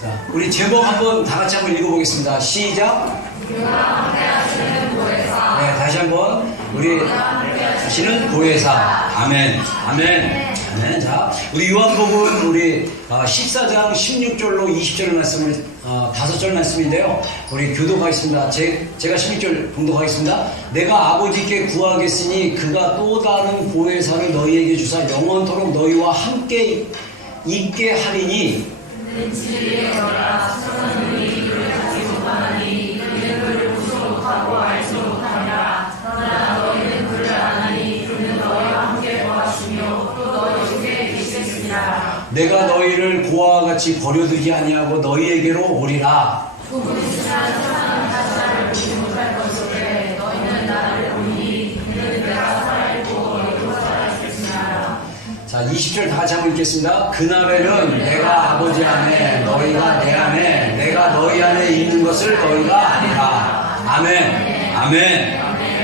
자, 우리 제목 한번 다 같이 한번 읽어보겠습니다. 시작. 네, 다시 한번 우리 하시는 보혜사. 아멘. 아멘. 아멘. 자, 우리 요한복음 우리 14장 16절로 20절 말씀을 5절 말씀인데요. 우리 교독하겠습니다. 제가 16절 봉독하겠습니다. 내가 아버지께 구하겠으니 그가 또 다른 보혜사를 너희에게 주사 영원토록 너희와 함께 있게 하리니 진리의 너라 천하는 이를 가지 못하나니 그는 그를 보지도 못하고 알지도 못하니라. 그러나 너희는 그를 아나니 그는 너희와 함께 거하시며 또 너희 속에 계시느니라. 내가 너희를 고아와 같이 버려두지 아니하고 너희에게로 오리라. 조금 지난 세상은 다시 나를 보지 못할 것이되 너희는 나를 보니 그는 내가 살아있고 너희도 살아있으시니라. 자, 20절 다 같이 한번 읽겠습니다. 그날에는 내가 아버지 안에 너희가 내 안에 내가 너희 안에 있는 것을 너희가 아니라. 아멘. 아멘.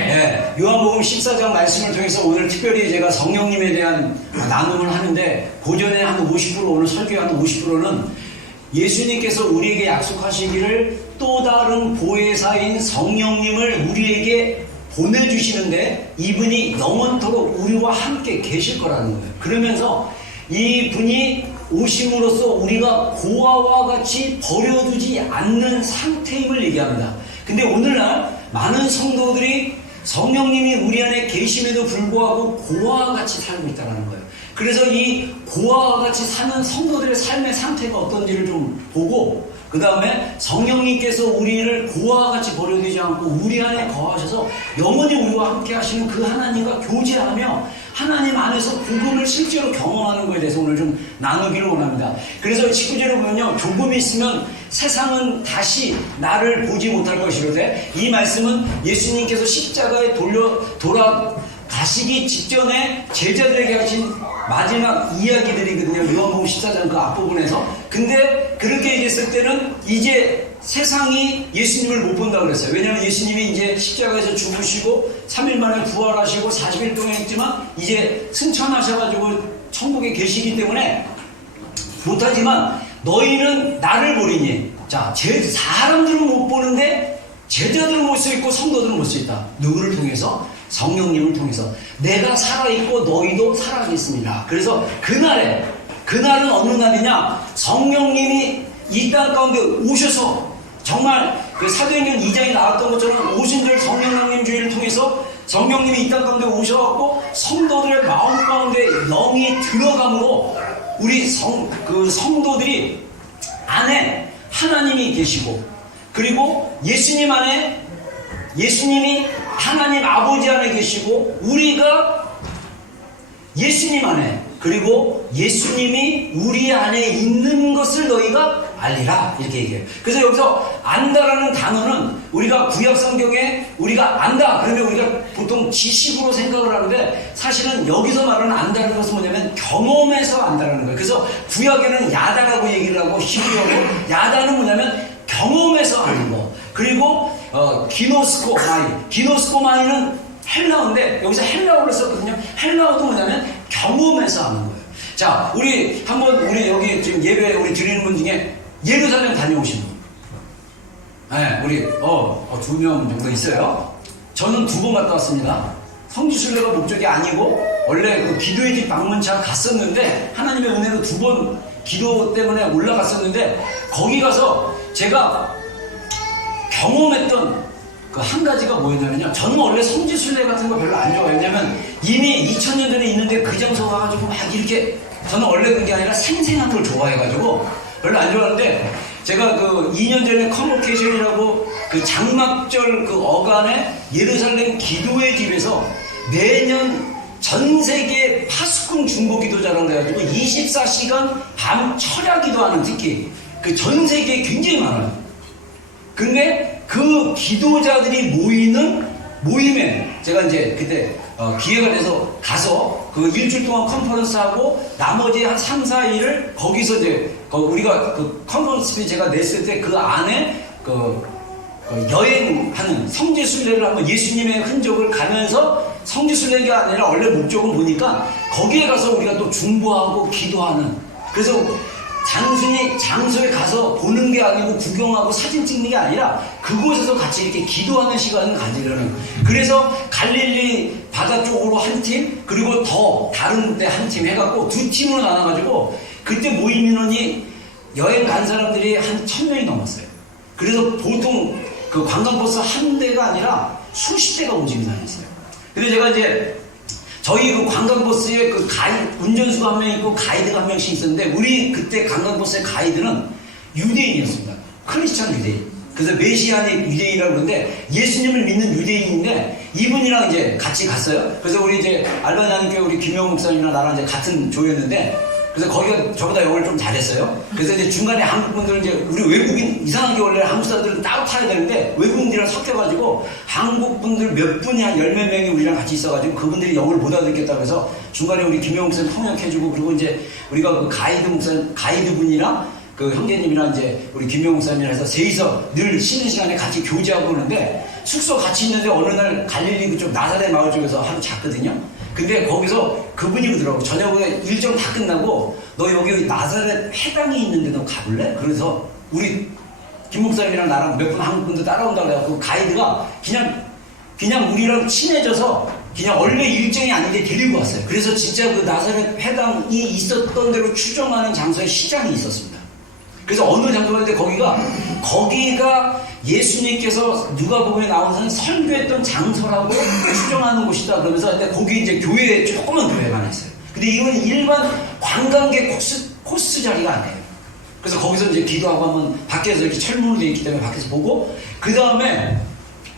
네, 요한복음 14장 말씀을 통해서 오늘 특별히 제가 성령님에 대한 나눔을 하는데 고전에 한 50% 오늘 설교의 한 50%는 예수님께서 우리에게 약속하시기를 또 다른 보혜사인 성령님을 우리에게 보내주시는데 이분이 영원토록 우리와 함께 계실 거라는 거예요. 그러면서 이분이 오심으로써 우리가 고아와 같이 버려두지 않는 상태임을 얘기합니다. 근데 오늘날 많은 성도들이 성령님이 우리 안에 계심에도 불구하고 고아와 같이 살고 있다는 거예요. 그래서 이 고아와 같이 사는 성도들의 삶의 상태가 어떤지를 좀 보고 그 다음에 성령님께서 우리를 고아와 같이 버려두지 않고 우리 안에 거하셔서 영원히 우리와 함께 하시는 그 하나님과 교제하며 하나님 안에서 복음을 실제로 경험하는 것에 대해서 오늘 좀 나누기를 원합니다. 그래서 19절에 보면요, 조금 있으면 세상은 다시 나를 보지 못할 것이로되, 이 말씀은 예수님께서 십자가에 돌아가시기 직전에 제자들에게 하신 마지막 이야기들이거든요. 요한복음 14장 그 앞부분에서. 근데 그렇게 얘기했을 때는 이제 세상이 예수님을 못 본다고 그랬어요. 왜냐하면 예수님이 이제 십자가에서 죽으시고 3일 만에 부활하시고 40일 동안 했지만 이제 승천하셔가지고 천국에 계시기 때문에 못하지만 너희는 나를 보리니, 자, 사람들은 못 보는데 제자들은 볼 수 있고 성도들은 볼 수 있다. 누구를 통해서? 성령님을 통해서. 내가 살아있고 너희도 살아있습니다. 그래서 그날은 어느 날이냐? 성령님이 이 땅 가운데 오셔서 정말 그 사도행전 2장에 나왔던 것처럼 오신들 성령님 주의를 통해서 성령님이 이 땅 가운데 오셔갖고 성도들의 마음 가운데 영이 들어감으로 우리 성도들이 안에 하나님이 계시고, 그리고 예수님 안에 예수님이 하나님 아버지 안에 계시고 우리가 예수님 안에, 그리고 예수님이 우리 안에 있는 것을 너희가 알리라, 이렇게 얘기해요. 그래서 여기서 안다라는 단어는 우리가 구약 성경에 우리가 안다 그러면 우리가 보통 지식으로 생각을 하는데 사실은 여기서 말하는 안다는 것은 뭐냐면 경험에서 안다라는 거예요. 그래서 구약에는 야다라고 얘기를 하고 히브리어로 야다는 뭐냐면 경험에서 아는 거. 그리고 기노스코마이는 헬라어인데 여기서 헬라어를 썼거든요. 헬라어도 뭐냐면 경험에서 아는 거예요. 자, 우리 여기 지금 예배 우리 드리는 분 중에 예루살렘 다녀오신 분, 네, 우리 2명 정도 있어요. 저는 2번 갔다 왔습니다. 성지순례가 목적이 아니고 원래 그 기도의 집 방문차 갔었는데 하나님의 은혜로 2번 기도 때문에 올라갔었는데 거기 가서 제가 경험했던 그 한 가지가 뭐였냐면요, 저는 원래 성지순례 같은 거 별로 안 좋아해요. 왜냐면 이미 2000년 전에 있는데 그 장소 가가지고 막 이렇게, 저는 원래 그런 게 아니라 생생한 걸 좋아해가지고 별로 안 좋아하는데, 제가 그 2년 전에 컨보케이션이라고 그 장막절 그 어간에 예루살렘 기도의 집에서 매년 전 세계 파수꾼 중보 기도자라고 해가지고 24시간 밤 철야 기도하는, 특히 그 전 세계에 굉장히 많아요. 근데 그 기도자들이 모이는 모임에 제가 이제 그때 기회가 돼서 가서 그 일주일 동안 컨퍼런스하고 나머지 한 3, 4일을 거기서 이제 우리가 그 컨퍼런스 제가 냈을 때 그 안에 여행하는 성지순례를 한번 예수님의 흔적을 가면서, 성지순례가 아니라 원래 목적은 보니까 거기에 가서 우리가 또 중보하고 기도하는, 그래서 단순히 장소에 가서 보는 게 아니고 구경하고 사진 찍는 게 아니라 그곳에서 같이 이렇게 기도하는 시간을 가지려는. 그래서 갈릴리 바다 쪽으로 한 팀, 그리고 더 다른 데 한 팀 해갖고 두 팀으로 나눠가지고 그때 모임 인원이 여행 간 사람들이 한 1000명이 넘었어요. 그래서 보통 그 관광버스 한 대가 아니라 수십 대가 움직이고 다녔어요. 근데 제가 이제 저희 그 관광버스에 그 운전수가 한 명 있고 가이드가 한 명씩 있었는데, 우리 그때 관광버스의 가이드는 유대인이었습니다. 크리스찬 유대인. 그래서 메시아의 유대인이라고 그러는데, 예수님을 믿는 유대인인데, 이분이랑 이제 같이 갔어요. 그래서 우리 이제 알바니아님께 우리 김영 목사님이랑 나랑 이제 같은 조였는데, 그래서 거기가 저보다 영어를 좀 잘했어요. 그래서 이제 중간에 한국분들은 이제 우리 외국인, 이상하게 원래 한국 사람들은 따로 타야 되는데 외국인들이랑 섞여가지고 한국분들 몇 분이 한 10몇 명이 우리랑 같이 있어가지고 그분들이 영어를 못 알아듣겠다고 해서 중간에 우리 김영 목사님 통역해주고, 그리고 이제 우리가 그 가이드분이랑 그 형제님이랑 이제 우리 김영 목사님이랑 해서 셋이서 늘 쉬는 시간에 같이 교제하고 그러는데, 숙소 같이 있는데 어느 날 갈릴리 그쪽 나사렛 마을 쪽에서 하루 잤거든요. 근데 거기서 그분이 그러더라고. 저녁에 일정 다 끝나고 너 여기 나사렛 회당이 있는데 너 가볼래? 그래서 우리 김 목사님이랑 나랑 몇 분 한국분들 따라온다고 해갖고 가이드가 그냥 우리랑 친해져서 그냥 원래 일정이 아닌데 데리고 왔어요. 그래서 진짜 그 나사렛 회당이 있었던 대로 추정하는 장소에 시장이 있었습니다. 그래서 어느 장소인데 거기가 예수님께서 누가복음에 나오는 설교했던 장소라고 추정하는 곳이다. 그러면서 거기 이제 조그만 교회만 있어요. 근데 이건 일반 관광객 코스 자리가 아니에요. 그래서 거기서 이제 기도하고 하면 밖에서 이렇게 철문으로 되어 있기 때문에 밖에서 보고, 그 다음에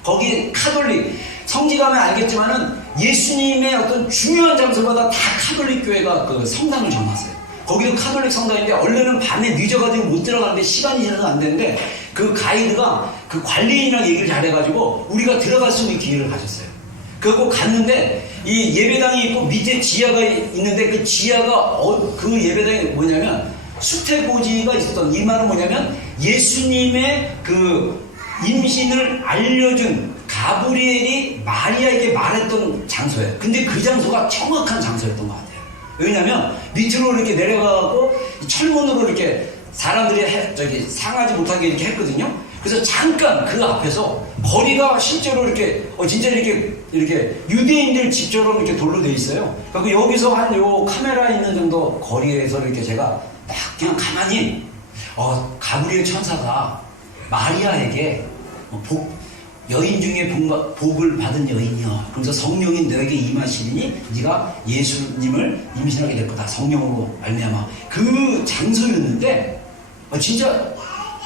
거기 카톨릭, 성지 가면 알겠지만은 예수님의 어떤 중요한 장소마다 다 카톨릭 교회가 그 성당을 정했어요. 거기도 카톨릭 성당인데 원래는 밤에 늦어가지고 못 들어가는데 시간이 지나서 안 되는데, 그 가이드가 그 관리인이랑 얘기를 잘해가지고 우리가 들어갈 수 있는 기회를 가졌어요. 그리고 갔는데 이 예배당이 있고 밑에 지하가 있는데, 그 지하가 그 예배당이 뭐냐면 수태고지가 있었던, 이 말은 뭐냐면 예수님의 그 임신을 알려준 가브리엘이 마리아에게 말했던 장소예요. 근데 그 장소가 정확한 장소였던 것 같아요. 왜냐면 밑으로 이렇게 내려가고 철문으로 이렇게 사람들이 상하지 못하게 이렇게 했거든요. 그래서 잠깐 그 앞에서 거리가 실제로 이렇게 진짜 이렇게 유대인들 집처럼 이렇게 돌로 돼 있어요. 그리고 여기서 한 요 카메라 있는 정도 거리에서 이렇게 제가 딱 그냥 가만히 가브리엘 천사가 마리아에게 여인 중에 복을 받은 여인이여, 그래서 성령이 너에게 임하시니 네가 예수님을 임신하게 될 거다, 성령으로 말미암아. 그 장소였는데 진짜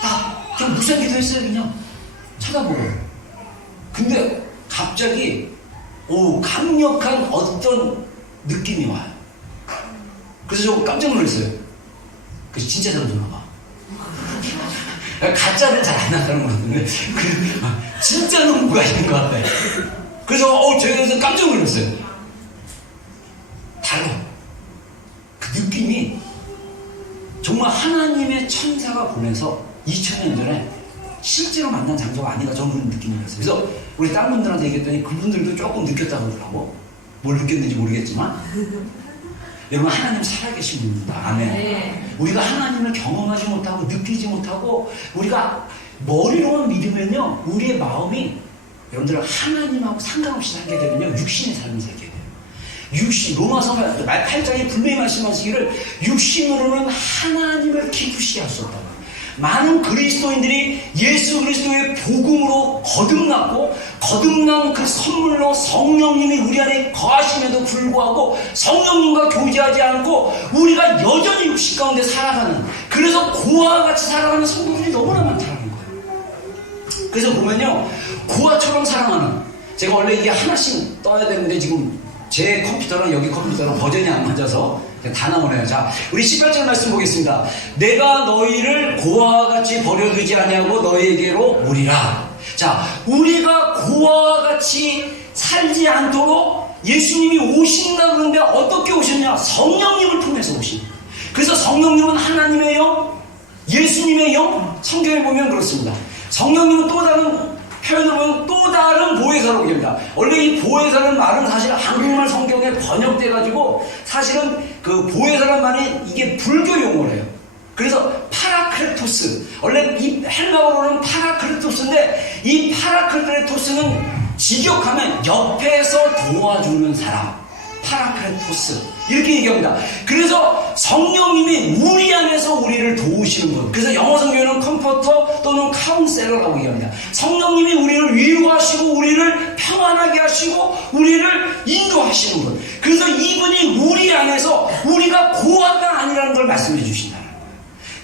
딱 그냥 무슨 기도했어요. 그냥 쳐다보고. 근데 갑자기 강력한 어떤 느낌이 와요. 그래서 저 깜짝 놀랐어요. 그래서 진짜 잘 오나 봐. 가짜는 잘 안 나타나는 것 같은데 진짜 농부가 있는 것 같아요. 그래서 저희가 깜짝 놀랐어요. 달라요. 그 느낌이 정말 하나님의 천사가 보내서 2000년 전에 실제로 만난 장소가 아닌가, 저는 그런 느낌이 들었어요. 그래서 우리 딴 분들한테 얘기했더니 그분들도 조금 느꼈다고 그러더라고. 뭘 느꼈는지 모르겠지만 여러분, 하나님 살아계신 분입니다. 아멘. 네. 우리가 하나님을 경험하지 못하고 느끼지 못하고 우리가 머리로만 믿으면요, 우리의 마음이 여러분들 하나님하고 상관없이 살게 되면요, 육신의 삶을 살게 돼요. 로마서 말 8장에 분명히 말씀하시기를 육신으로는 하나님을 기쁘시게 할 수 없다고. 많은 그리스도인들이 예수 그리스도의 복음으로 거듭난 그 선물로 성령님이 우리 안에 거하심에도 불구하고 성령님과 교제하지 않고 우리가 여전히 육신 가운데 살아가는, 그래서 고아와 같이 살아가는 성도들이 너무나 많다는 거예요. 그래서 보면요, 고아처럼 사랑하는, 제가 원래 이게 하나씩 떠야 되는데 지금 제 컴퓨터랑 여기 컴퓨터랑 버전이 안 맞아서 다 나오네요. 자, 우리 18절 말씀 보겠습니다. 내가 너희를 고아와 같이 버려두지 아니하고 너희에게로 오리라. 자, 우리가 고아와 같이 살지 않도록 예수님이 오신다. 그런데 어떻게 오셨냐? 성령님을 통해서 오십니다. 그래서 성령님은 하나님의 영, 예수님의 영, 성경에 보면 그렇습니다. 성령님은 또 다른 표현을 보면 또 다른 보혜사라고 합니다. 원래 이 보혜사라는 말은 사실 한국말 성경에 번역돼가지고 사실은 그 보혜사라는 말이 이게 불교 용어래요. 그래서 파라크레토스, 원래 이 헬라어로는 파라크레토스인데 이 파라크레토스는 직역하면 옆에서 도와주는 사람, 파라크레토스 이렇게 얘기합니다. 그래서 성령님이 우리 안에서 우리를 도우시는 분, 그래서 영어 성경에는 컴포터 또는 카운셀러라고 얘기합니다. 성령님이 우리를 위로하시고 우리를 평안하게 하시고 우리를 인도하시는 분, 그래서 이분이 우리 안에서 우리가 고아가 아니라는 걸 말씀해 주신다는 거예요.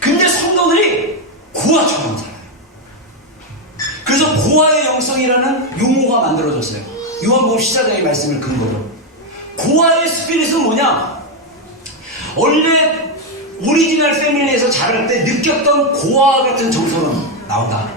근데 성도들이 고아처럼 살아요. 그래서 고아의 영성이라는 용어가 만들어졌어요. 요한복음 14장의 말씀을 근거로. 고아의 스피릿은 뭐냐? 원래 오리지널 패밀리에서 자랄 때 느꼈던 고아 같은 정서는 나온다.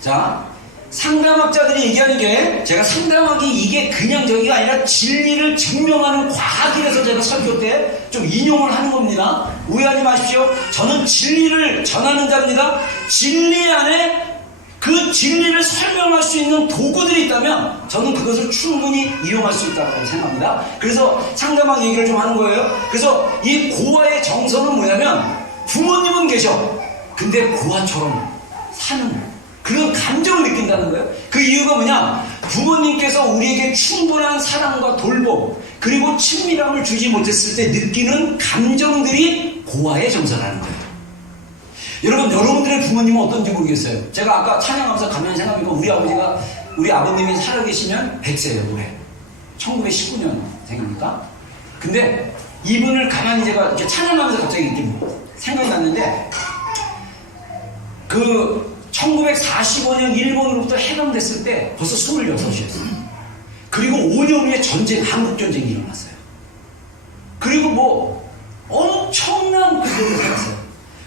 자, 상담학자들이 얘기하는 게, 제가 상담학이 이게 그냥 저기가 아니라 진리를 증명하는 과학이라서 제가 설교 때 좀 인용을 하는 겁니다. 오해하지 마십시오. 저는 진리를 전하는 자입니다. 진리 안에 그 진리를 설명할 수 있는 도구들이 있다면 저는 그것을 충분히 이용할 수 있다고 생각합니다. 그래서 상담학 얘기를 좀 하는 거예요. 그래서 이 고아의 정서는 뭐냐면, 부모님은 계셔. 근데 고아처럼 사는 그런 감정을 느낀다는 거예요. 그 이유가 뭐냐? 부모님께서 우리에게 충분한 사랑과 돌봄 그리고 친밀함을 주지 못했을 때 느끼는 감정들이 고아의 정서라는 거예요. 여러분, 여러분들의 부모님은 어떤지 모르겠어요. 제가 아까 찬양하면서 가만히 생각해보니까 우리 아버님이 살아계시면 100세예요, 올해. 1919년 생입니까? 근데 이분을 가만히 제가 이렇게 찬양하면서 갑자기 이렇게 생각이 났는데, 1945년 일본으로부터 해방됐을 때 벌써 26이었어요. 그리고 5년 후에 한국전쟁이 일어났어요. 그리고 엄청난 그들을 살았어요.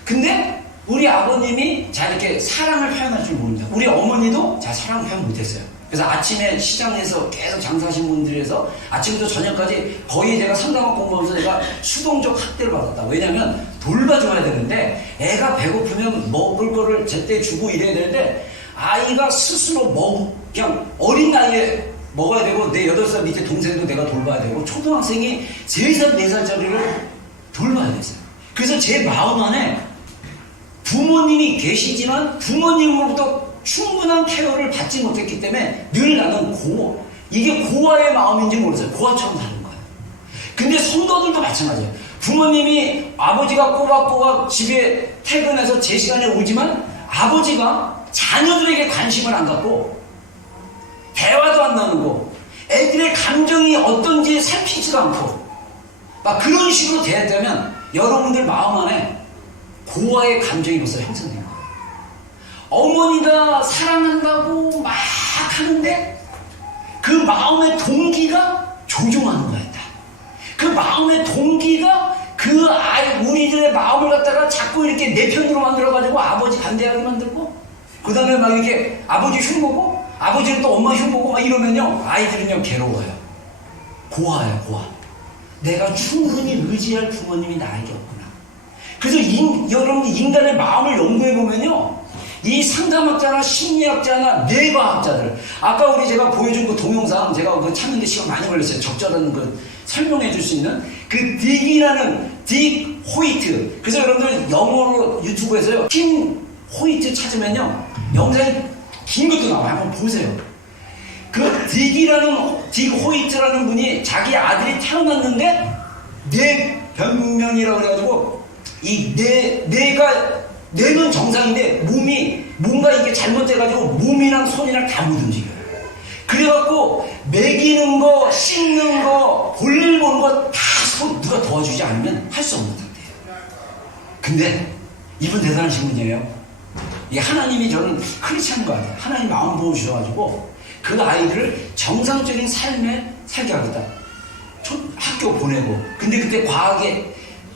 근데 우리 아버님이 잘 이렇게 사랑을 표현할 줄 모릅니다. 우리 어머니도 잘 사랑을 표현 못했어요. 그래서 아침에 시장에서 계속 장사하신 분들에서 아침부터 저녁까지 거의 제가 상담학 공부하면서 제가 수동적 학대를 받았다. 왜냐면 돌봐줘야 되는데 애가 배고프면 먹을 거를 제때 주고 이래야 되는데 아이가 스스로 그냥 어린 나이에 먹어야 되고, 내 8살 밑에 동생도 내가 돌봐야 되고, 초등학생이 3살, 4살짜리를 돌봐야 됐어요. 그래서 제 마음 안에 부모님이 계시지만 부모님으로부터 충분한 케어를 받지 못했기 때문에 늘 나는 이게 고아의 마음인지 모르겠어요. 고아처럼 사는 거예요. 근데 성도들도 마찬가지예요. 부모님이 아버지가 꼬박꼬박 집에 퇴근해서 제 시간에 오지만 아버지가 자녀들에게 관심을 안 갖고 대화도 안 나누고 애들의 감정이 어떤지 살피지도 않고 막 그런 식으로 대했다면 여러분들 마음 안에 고아의 감정이 벌써 형성된 거예요. 어머니가 사랑한다고 막 하는데 그 마음의 동기가 조종하는 거였다. 그 마음의 동기가 그 우리들의 마음을 갖다가 자꾸 이렇게 내 편으로 만들어가지고 아버지 반대하게 만들고, 그 다음에 막 이렇게 아버지 흉보고 아버지는 또 엄마 흉보고 막 이러면요, 아이들은요 괴로워요. 고아예요, 고아. 내가 충분히 의지할 부모님이 나에게 없구나. 그래서 여러분 인간의 마음을 연구해보면요, 이 상담학자나 심리학자나 뇌과학자들, 아까 제가 보여준 그 동영상, 제가 찾는데 시간 많이 걸렸어요. 적절한 설명해 줄 수 있는 그 딕 호이트. 그래서 여러분들 영어로 유튜브에서요, 팀 호이트 찾으면요, 영상이 긴 것도 나와요. 한번 보세요. 그 딕 호이트라는 분이 자기 아들이 태어났는데 뇌변면이라고 그래가지고 뇌는 정상인데 몸이 뭔가 이게 잘못돼가지고 몸이랑 손이랑 다 못 움직여요. 그래갖고 먹이는 거, 씻는 거, 볼일 보는 거 다 누가 도와주지 않으면 할 수 없는 상태예요. 근데 이분 대단하신 분이에요. 이 하나님이 저는 크리스찬인 것 같아요. 하나님 마음 부어주셔가지고 그 아이들을 정상적인 삶에 살게 하겠다. 학교 보내고. 근데 그때 과학에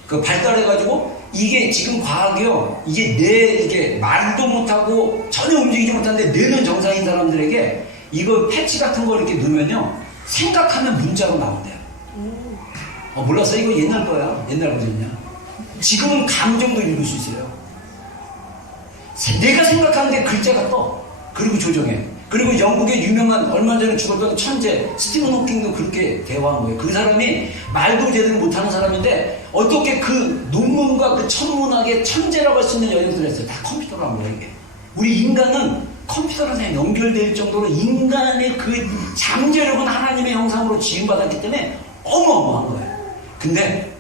발달해가지고 이게 지금 과학이요, 이게 말도 못하고 전혀 움직이지 못하는데 뇌는 정상인 사람들에게 이거 패치 같은 거 이렇게 넣으면요, 생각하면 문자로 나온대요. 몰랐어? 이거 옛날 거야. 옛날 버전이야. 지금은 감정도 읽을 수 있어요. 내가 생각하는데 글자가 떠. 그리고 조정해. 그리고 영국의 유명한 얼마 전에 죽었던 천재 스티븐 호킹도 그렇게 대화한 거예요. 그 사람이 말도 제대로 못하는 사람인데 어떻게 그 논문과 그 천문학의 천재라고 할 수 있는 연구들을 했어요. 다 컴퓨터로 한 거예요. 이게 우리 인간은 컴퓨터랑 다 연결될 정도로 인간의 그 잠재력은 하나님의 형상으로 지음받았기 때문에 어마어마한 거예요. 근데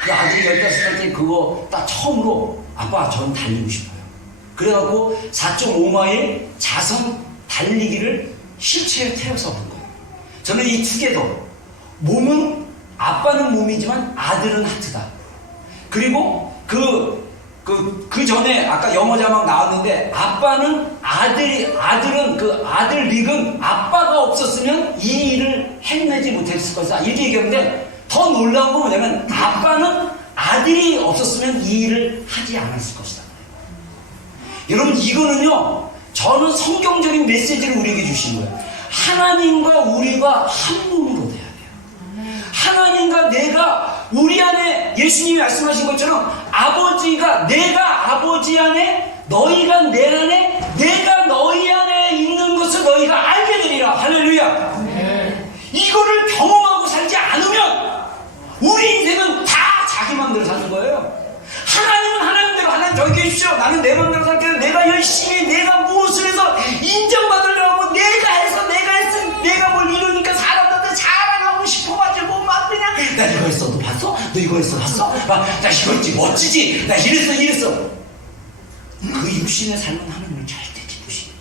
그 아들이 15살 때 그거 딱 처음으로 아빠 전 달리고 싶어요. 그래갖고 4.5마일 자선 달리기를 실체에 태워서 한 거예요. 저는 이 투게더 몸은 아빠는 몸이지만 아들은 하트다. 그리고 그 전에 아까 영어 자막 나왔는데 아빠는 아들은 그 아들 릭은 아빠가 없었으면 이 일을 해내지 못했을 것이다. 이렇게 얘기하는데 더 놀라운 건 뭐냐면 아빠는 아들이 없었으면 이 일을 하지 않았을 것이다. 여러분 이거는요 저는 성경적인 메시지를 우리에게 주신 거예요. 하나님과 우리가 한 몸으로 돼야 돼요. 하나님과 내가 우리 안에 예수님이 말씀하신 것처럼 아버지가 내가 아버지 안에 너희가 내 안에 내가 너희 안에 있는 것을 너희가 알게 되리라. 할렐루야. 이거를 경험하고 살지 않으면 우리 인생은 다 자기 마음대로 사는 거예요. 하나님은 하나님대로 하나님 저기 계십시오. 나는 내 마음대로 살게요. 내가 열심히 내가 무엇을 해서 인정받으려고 내가 뭘 이루니까 사람들한테 자랑하고 싶어가지고 막 그냥 나 이거 했어 너 봤어? 너 이거 했어 봤어? 막 나 이거 했지 멋지지? 나 이랬어 그 육신의 삶은 하나님을 절대 기쁘시게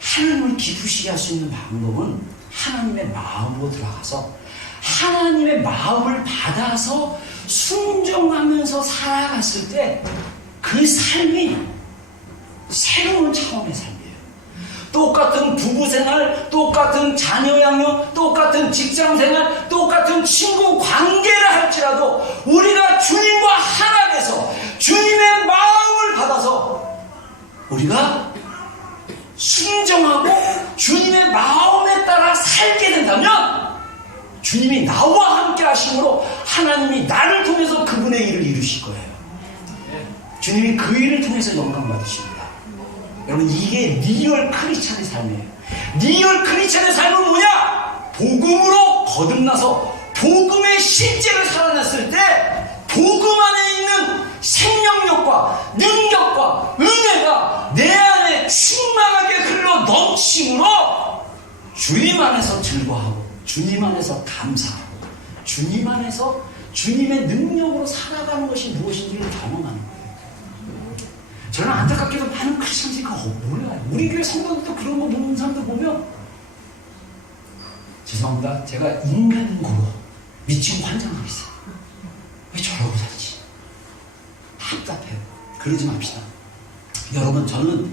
하나님을 기쁘시게 할 수 있는 방법은 하나님의 마음으로 들어가서 하나님의 마음을 받아서 순종하면서 살아갔을 때 그 삶이 새로운 차원의 삶이에요. 똑같은 부부생활, 똑같은 자녀 양육, 똑같은 직장생활, 똑같은 친구 관계를 할지라도 우리가 주님과 하나 돼서 주님의 마음을 받아서 우리가 순종하고 주님의 마음에 따라 살게 된다면 주님이 나와 함께 하심으로 하나님이 나를 통해서 그분의 일을 이루실 거예요. 주님이 그 일을 통해서 영광 받으십니다. 여러분 이게 리얼 크리스찬의 삶이에요. 리얼 크리스찬의 삶은 뭐냐? 복음으로 거듭나서 복음의 실제를 살아냈을 때 복음 안에 있는 생명력과 능력과 은혜가 내 안에 충만하게 흘러 넘침으로 주님 안에서 즐거워하고 주님 안에서 감사하고 주님 안에서 주님의 능력으로 살아가는 것이 무엇인지를 경험하는 거예요. 저는 안타깝게도 많은 크리스천들이 몰라요. 우리 교회 성도들도 그런 거 보는 사람들 보면 죄송합니다. 제가 인간고로 미치고 환장하고 있어요. 왜 저러고 살지? 답답해요. 그러지 맙시다. 여러분 저는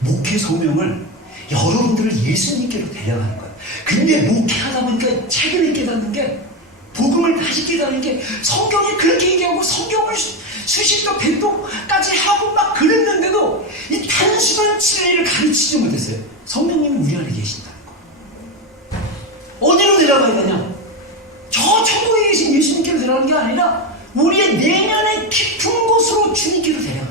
목회 소명을 여러분들을 예수님께로 데려가는 거예요. 근데 목회하다 보니까 최근에 깨닫는 게 복음을 다시 깨닫는 게 성경이 그렇게 얘기하고 성경을 수십도 백도까지 하고 막 그랬는데도 이 단순한 진리를 가르치지 못했어요. 성령님이 우리 안에 계신다는 거. 어디로 데려가야 되냐? 저 천국에 계신 예수님께로 데려가는 게 아니라 우리의 내면의 깊은 곳으로 주님께로 데려가는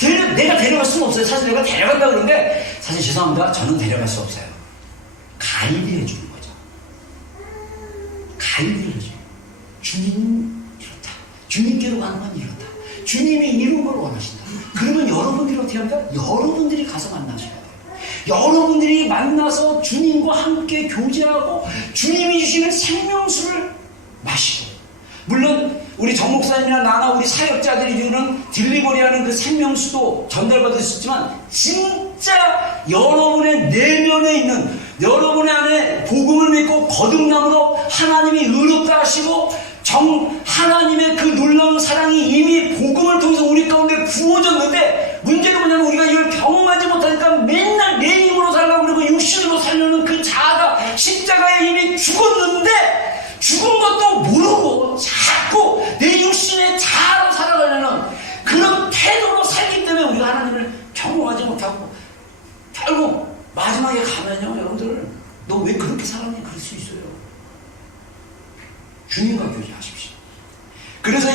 거예요. 내가 데려갈 수는 없어요. 사실 내가 데려간다 그러는데 사실 죄송합니다. 저는 데려갈 수 없어요. 가이드 해주는 거죠. 가이드 해줘요. 주님은 이렇다. 주님께로 가는 건 이렇다. 주님이 이런 걸 원하신다. 그러면 여러분들이 어떻게 합니까? 여러분들이 가서 만나셔야 돼요. 여러분들이 만나서 주님과 함께 교제하고 주님이 주시는 생명수를 마시고 물론 우리 정 목사님이나 나나 우리 사역자들이 주는 딜리버리하는 그 생명수도 전달받을 수 있지만 진짜 여러분의 내면에 있는 여러분의 안에 복음을 믿고 거듭남으로 하나님이 의롭다 하시고 하나님의 그 놀라운 사랑이 이미 복음을 통해서 우리 가운데 부어졌는데 문제는 뭐냐면 우리가 이걸 경험하지 못하니까 맨날 내 힘으로 살려고 그러고 육신으로 살려는 그 자아가 십자가에 이미 죽었는데 죽은 것도 모르고 자꾸 내 육신의 자아로 살아가려는 그런 태도로 살기 때문에 우리가 하나님을 경험하지 못하고 결국 마지막에 가면요 여러분들 너 왜 그렇게 살았니? 그럴 수 있어요. 주님과 교제하십시오. 그래서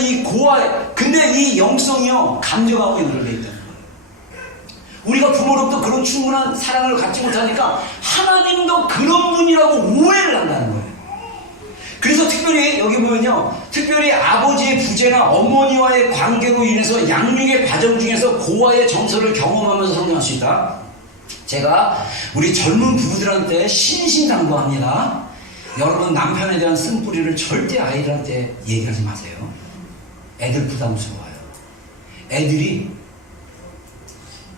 근데 이 영성이요 감정하고 연결되어 있다는 거예요. 우리가 부모로부터 그런 충분한 사랑을 갖지 못하니까 하나님도 그런 분이라고 오해를 한다는 거예요. 그래서 특별히 여기 보면요, 특별히 아버지의 부재나 어머니와의 관계로 인해서 양육의 과정 중에서 고아의 정서를 경험하면서 성장할 수 있다. 제가 우리 젊은 부부들한테 신신당부합니다. 여러분, 남편에 대한 쓴뿌리를 절대 아이들한테 얘기하지 마세요. 애들 부담스러워요. 애들이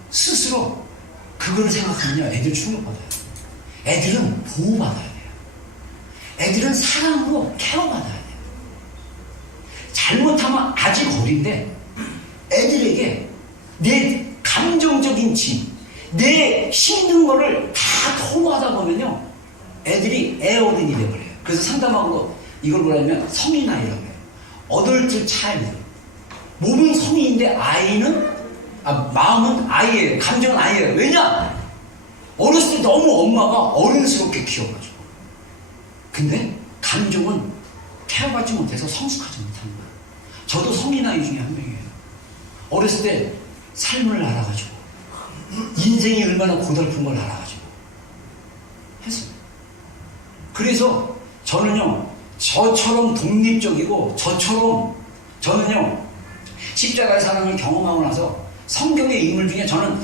스스로 그걸 생각하면요, 애들 충격받아요. 애들은 보호받아야 돼요. 애들은 사랑으로 케어받아야 돼요. 잘못하면 아직 어린데 애들에게 내 감정적인 짐, 내 힘든 거를 다 토로하다 보면요, 애들이 애어른이 되어버려요. 그래서 상담하고 이걸 뭐냐면 성인아이라고 해요. 어덜트 차일드. 몸은 성인인데 마음은 아이예요. 감정은 아이예요. 왜냐? 어렸을 때 너무 엄마가 어른스럽게 키워가지고. 근데 감정은 케어받지 못해서 성숙하지 못하는 거예요. 저도 성인아이 중에 한 명이에요. 어렸을 때 삶을 알아가지고, 인생이 얼마나 고달픈 걸 알아가지고 했어요. 그래서 저는요, 저처럼 독립적이고 저는요, 십자가의 사랑을 경험하고 나서 성경의 인물 중에 저는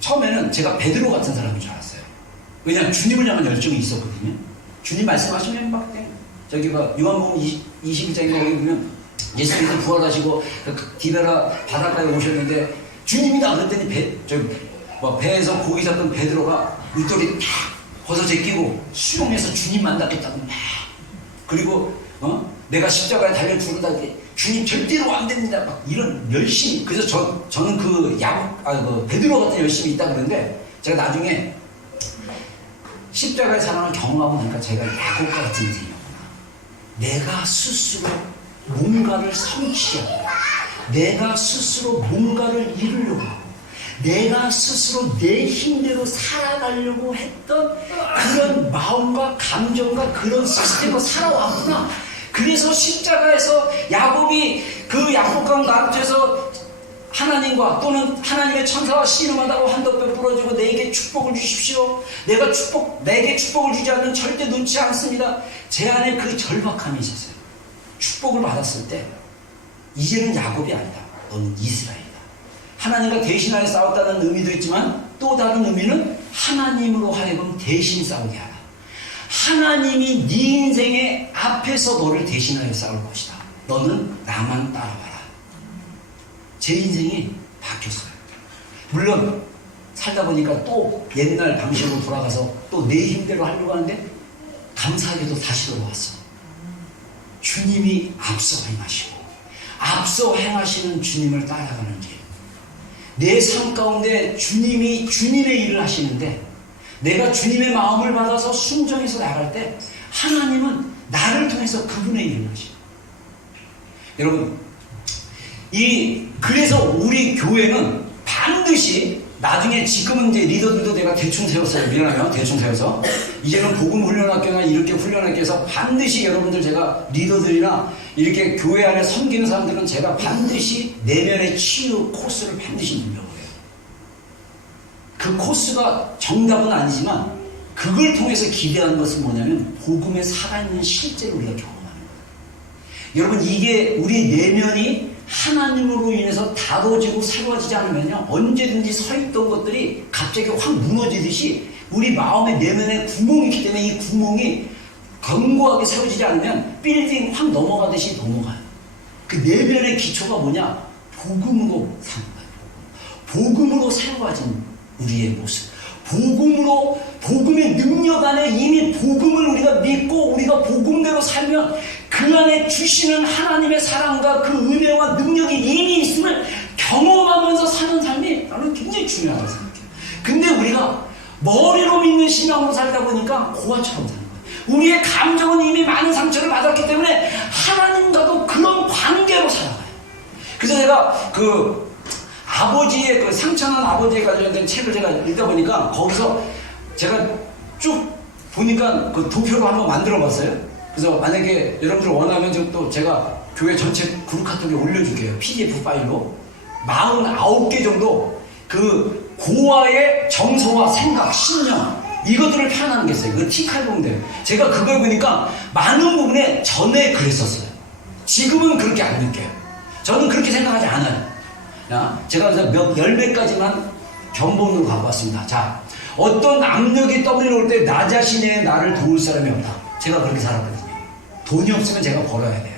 처음에는 제가 베드로 같은 사람인 줄 알았어요. 왜냐하면 주님을 향한 열정이 있었거든요. 주님 말씀하시면 막 저기 요한복음 21장에 거기 보면 예수님께서 부활하시고 디베라 바닷가에 오셨는데 주님이다 그랬더니 배에서 고기 잡던 베드로가 웃돌이 탁 벗어 제끼고 수용해서 주님 만났겠다고 막. 그리고 내가 십자가에 달려 죽는다 주님 절대로 안 됩니다. 막 이런 열심히. 그래서 저는 그 베드로 같은 열심이 있다 그러는데, 제가 나중에 십자가의 사랑을 경험하고 나니까 제가 야곱과 같은 인생이었구나. 내가 스스로 뭔가를 성취하고, 내가 스스로 뭔가를 이루려고 하고, 내가 스스로 내 힘대로 살아가려고 했던 그런 마음과 감정과 그런 시스템으로 살아왔구나. 그래서 십자가에서 야곱이 그 약속강 나루터에서 하나님과 또는 하나님의 천사와 씨름하다고 한 덮에 부러지고 내게 축복을 주십시오. 내게 축복을 주지 않는 절대 놓지 않습니다. 제 안에 그 절박함이 있었어요. 축복을 받았을 때 이제는 야곱이 아니다. 너는 이스라엘이다. 하나님과 대신하여 싸웠다는 의미도 있지만 또 다른 의미는 하나님으로 하여금 대신 싸우게 하라. 하나님이 네 인생의 앞에서 너를 대신하여 싸울 것이다. 너는 나만 따라와라. 제 인생이 바뀌었어요. 물론 살다 보니까 또 옛날 방식으로 돌아가서 또 내 힘대로 하려고 하는데 감사하게도 다시 돌아왔어. 주님이 앞서 행하시고 앞서 행하시는 주님을 따라가는 길. 내 삶 가운데 주님이 주님의 일을 하시는데 내가 주님의 마음을 받아서 순종해서 나갈 때 하나님은 나를 통해서 그분의 일을 하시고. 여러분, 그래서 우리 교회는 반드시 나중에 지금은 이제 리더들도 내가 대충 세웠어요. 미안하면 대충 세워서 이제는 복음훈련학교나 이렇게 훈련학교에서 반드시 여러분들 제가 리더들이나 이렇게 교회 안에 섬기는 사람들은 제가 반드시 내면의 치유 코스를 반드시 준비하고 해요. 그 코스가 정답은 아니지만 그걸 통해서 기대하는 것은 뭐냐면 복음에 살아있는 실제로 우리가 경험하는 거예요. 여러분, 이게 우리 내면이 하나님으로 인해서 다뤄지고 새로워지지 않으면요, 언제든지 서 있던 것들이 갑자기 확 무너지듯이 우리 마음의 내면에 구멍이 있기 때문에 이 구멍이 견고하게 세워지지 않으면 빌딩 확 넘어가듯이 넘어가요. 그 내면의 기초가 뭐냐? 복음으로 사는 거예요. 복음으로 새로워진 우리의 모습. 복음의 능력 안에 이미 복음을 우리가 믿고 우리가 복음대로 살면 그 안에 주시는 하나님의 사랑과 그 은혜와 능력이 이미 있음을 경험하면서 사는 삶이 나는 굉장히 중요하다고 생각해요. 근데 우리가 머리로 믿는 신앙으로 살다 보니까 고아처럼 사는 거예요. 우리의 감정은 이미 많은 상처를 받았기 때문에 하나님과도 그런 관계로 살아가요. 그래서 제가 아버지의 그 상처난 아버지에 관련된 책을 제가 읽다 보니까 거기서 제가 쭉 보니까 그 도표로 한번 만들어 봤어요. 그래서 만약에 여러분들 원하면 또 제가 교회 전체 그룹 카톡에 올려줄게요. PDF 파일로 49개 정도 그 고아의 정서와 생각, 신념 이것들을 표현하는 게 있어요. 그 티칼 보면 돼요. 제가 그걸 보니까 많은 부분에 전에 그랬었어요. 지금은 그렇게 안 느껴요. 저는 그렇게 생각하지 않아요. 제가 그래서 열 몇 가지만 견본으로 갖고 왔습니다. 자, 어떤 압력이 떠밀어올 때 나 자신의 나를 도울 사람이 없다. 제가 그렇게 살았거든요. 돈이 없으면 제가 벌어야 돼요.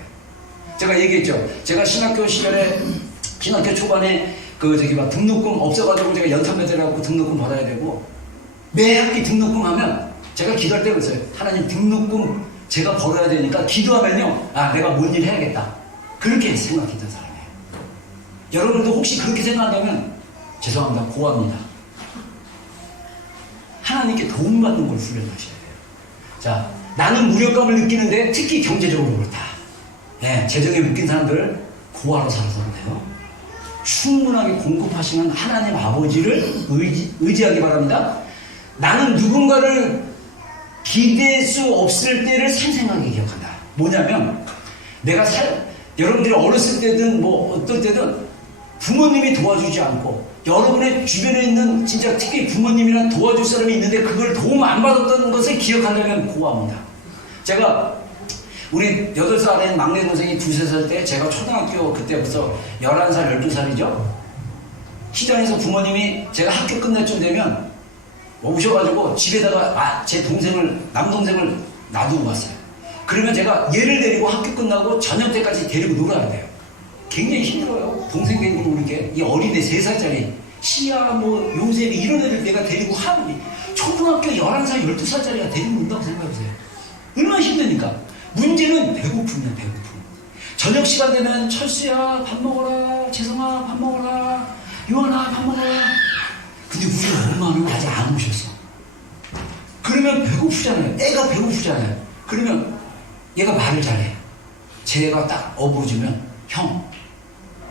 제가 얘기했죠. 제가 신학교 시절에, 신학교 초반에 막 등록금 없어가지고 제가 연탄매달아갖고 등록금 벌어야 되고, 매 학기 등록금 하면 제가 기도할 때 그랬어요. 하나님 등록금 제가 벌어야 되니까 기도하면요, 내가 뭔 일 해야겠다. 그렇게 생각했던 사람이에요. 여러분도 혹시 그렇게 생각한다면 죄송합니다. 고합니다. 하나님께 도움받는 걸 훈련하셔야 돼요. 자, 나는 무력감을 느끼는데 특히 경제적으로 그렇다. 재정에 묶인 사람들 고아로 살아서 그래요. 충분하게 공급하시는 하나님 아버지를 의지하기 바랍니다. 나는 누군가를 기대할 수 없을 때를 생생하게 기억한다. 뭐냐면 여러분들이 어렸을 때든 어떨 때든 부모님이 도와주지 않고 여러분의 주변에 있는 진짜 특히 부모님이랑 도와줄 사람이 있는데 그걸 도움 안 받았던 것을 기억한다면 고아입니다. 제가 우리 8살 된 막내 동생이 2~3살 때 제가 초등학교 그때부터 11살, 12살이죠. 시장에서 부모님이 제가 학교 끝날 쯤 되면 오셔가지고 집에다가 제 남동생을 놔두고 갔어요. 그러면 제가 얘를 데리고 학교 끝나고 저녁 때까지 데리고 놀아야 돼요. 굉장히 힘들어요. 동생 데리고 노는 이 어린애 3살짜리 시아 요셉이 이런 애들 내가 데리고 초등학교 11살, 12살짜리가 데리고 온다고 생각해보세요. 얼마나 힘드니까. 문제는 배고픔이야, 배고픔. 저녁 시간 되면 철수야 밥 먹어라, 재성아 밥 먹어라, 요한아 밥 먹어라. 근데 우리 엄마는 아직 안 오셨어. 그러면 배고프잖아요. 애가 배고프잖아요. 그러면 얘가 말을 잘해. 제가 딱 어부러지면 형,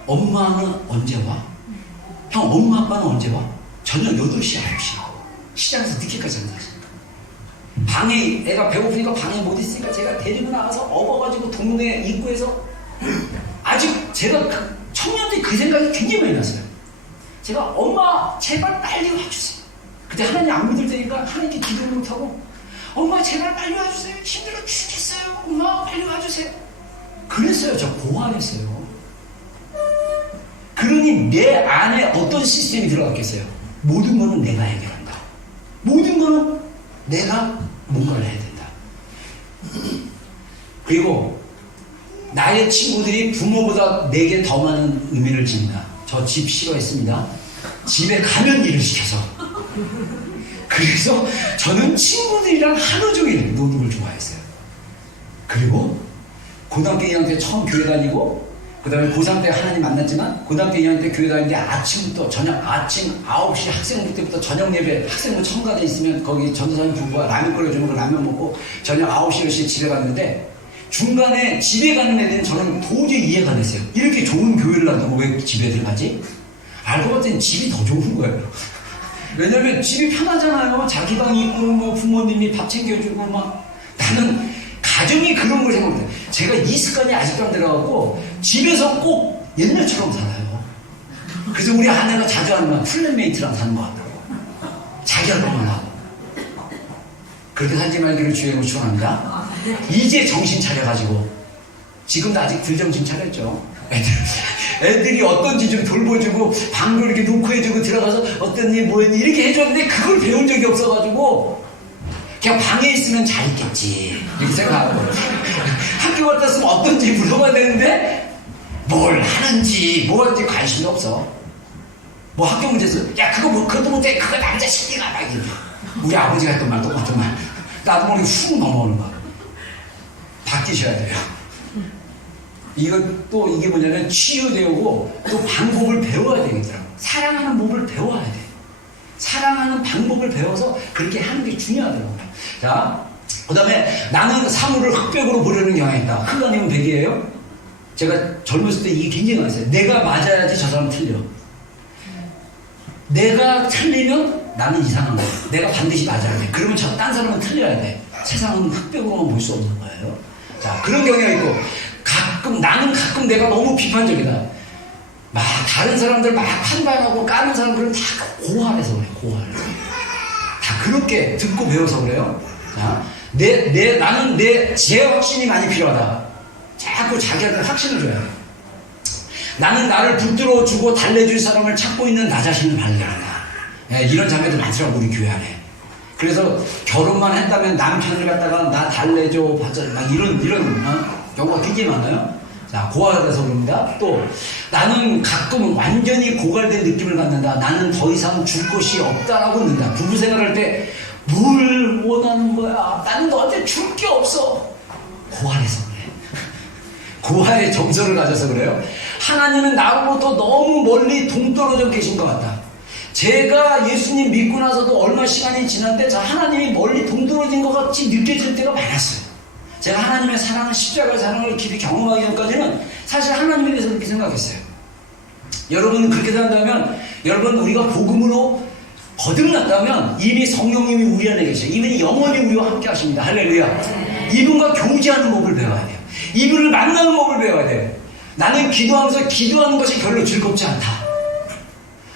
엄마는 언제 와? 형, 엄마 아빠는 언제 와? 저녁 8시, 9시. 시장에서 늦게까지 한다니까. 방에 애가 배고프니까 방에 못 있으니까 제가 데리고 나가서 업어가지고 동네 입구에서 아직 제가 청년 때 그 생각이 굉장히 많이 났어요. 제가 엄마 제발 빨리 와주세요. 그때 하나님 안 믿을 때니까 하나님께 기도를 못하고 엄마 제발 빨리 와주세요. 힘들어 죽겠어요. 엄마 빨리 와주세요. 그랬어요. 저 고안했어요. 그러니 내 안에 어떤 시스템이 들어갔겠어요. 모든 거는 내가 해결한다. 모든 거는 내가 뭔가를 해야 된다. 그리고 나의 친구들이 부모보다 내게 더 많은 의미를 지닌다. 저 집 싫어했습니다. 집에 가면 일을 시켜서. 그래서 저는 친구들이랑 하루 종일 노는 걸 좋아했어요. 그리고 고등학교 2학년 때 처음 교회 다니고 그 다음에 고3 때 하나님 만났지만 고등학교 2학년 때 교회 다니는데 아침부터 아침 9시 학생부 때부터 저녁 예배 학생부 첨가돼 있으면 거기 전도사님 부부가 라면 끓여주면 그 라면 먹고 저녁 9시 10시에 집에 갔는데 중간에 집에 가는 애들은 저는 도저히 이해가 안 됐어요. 이렇게 좋은 교회를 놔두고 왜 집에 들어가지? 알고 봤더니 집이 더 좋은 거예요. 왜냐면 집이 편하잖아요. 자기 방이 있고 부모님이 밥 챙겨주고 나는 가정이 그런 걸 생각해요. 제가 이 습관이 아직도 안 들어가고 집에서 꼭 옛날처럼 살아요. 그래서 우리 아내가 자주 하는 말 플랫메이트랑 사는 것 같다고. 자기 할 것만 하고. 그렇게 살지 말기를 주의하고 축원합니다. 이제 정신 차려가지고 지금도 아직 덜 정신 차렸죠. 애들이 어떤지 좀 돌보주고 방도 이렇게 놓고 해주고 들어가서 어떤지 뭐했니 이렇게 해줬는데 그걸 배운 적이 없어가지고 그냥 방에 있으면 잘 있겠지 이렇게 생각하고 학교 갔다 왔으면 어떤지 물어봐야 되는데 뭘 하는지 뭐 하는지 관심이 없어. 뭐 학교 문제에서 야 그것도 못해 그거 남자 새끼가 막 이러고 우리 아버지가 했던 말 똑같은 말 나도 모르게 훅 넘어오는 거야. 바뀌셔야 돼요. 이게 뭐냐면 치유되고 또 방법을 배워야 되겠더라고. 사랑하는 법을 배워야 돼. 사랑하는 방법을 배워서 그렇게 하는 게 중요하더라고요. 자, 그 다음에 나는 사물을 흑백으로 보려는 경향이 있다. 흑 아니면 백이에요? 제가 젊었을 때 이게 굉장히 많았어요. 내가 맞아야지 저 사람 틀려. 내가 틀리면 나는 이상한 거야. 내가 반드시 맞아야 돼. 그러면 딴 사람은 틀려야 돼. 세상은 흑백으로만 볼 수 없는 거예요. 자, 그런 경향이 있고 나는 가끔 내가 너무 비판적이다. 막 다른 사람들 막 판단하고 까는 사람들은 다 고할해서 그래. 고할해서 다 그렇게 듣고 배워서 그래요. 자, 나는 제 확신이 많이 필요하다. 자꾸 자기한테 확신을 줘야 돼. 나는 나를 붙들어 주고 달래줄 사람을 찾고 있는 나 자신을 발견한다. 네, 이런 자매들 많더라고 우리 교회 안에. 그래서 결혼만 했다면 남편을 갖다가 나 달래줘 받자 막 이런 경우가 굉장히 많아요. 자, 고갈돼서 그럽니다. 또 나는 가끔 완전히 고갈된 느낌을 갖는다. 나는 더 이상 줄 것이 없다라고 는다. 부부 생활할 때 뭘 원하는 거야? 나는 너한테 줄 게 없어. 고갈해서 그래. 고갈의 정서를 가져서 그래요. 하나님은 나로부터 너무 멀리 동떨어져 계신 것 같다. 제가 예수님 믿고 나서도 얼마 시간이 지났는데 하나님이 멀리 동떨어진 것 같이 느껴질 때가 많았어요. 제가 하나님의 사랑을, 십자가의 사랑을 깊이 경험하기 전까지는 사실 하나님에 대해서 그렇게 생각했어요. 여러분 그렇게 생각한다면, 여러분 우리가 복음으로 거듭났다면 이미 성령님이 우리 안에 계셔요. 이분이 영원히 우리와 함께 하십니다. 할렐루야. 이분과 교제하는 법을 배워야 돼요. 이분을 만나는 법을 배워야 돼요. 나는 기도하면서 기도하는 것이 별로 즐겁지 않다.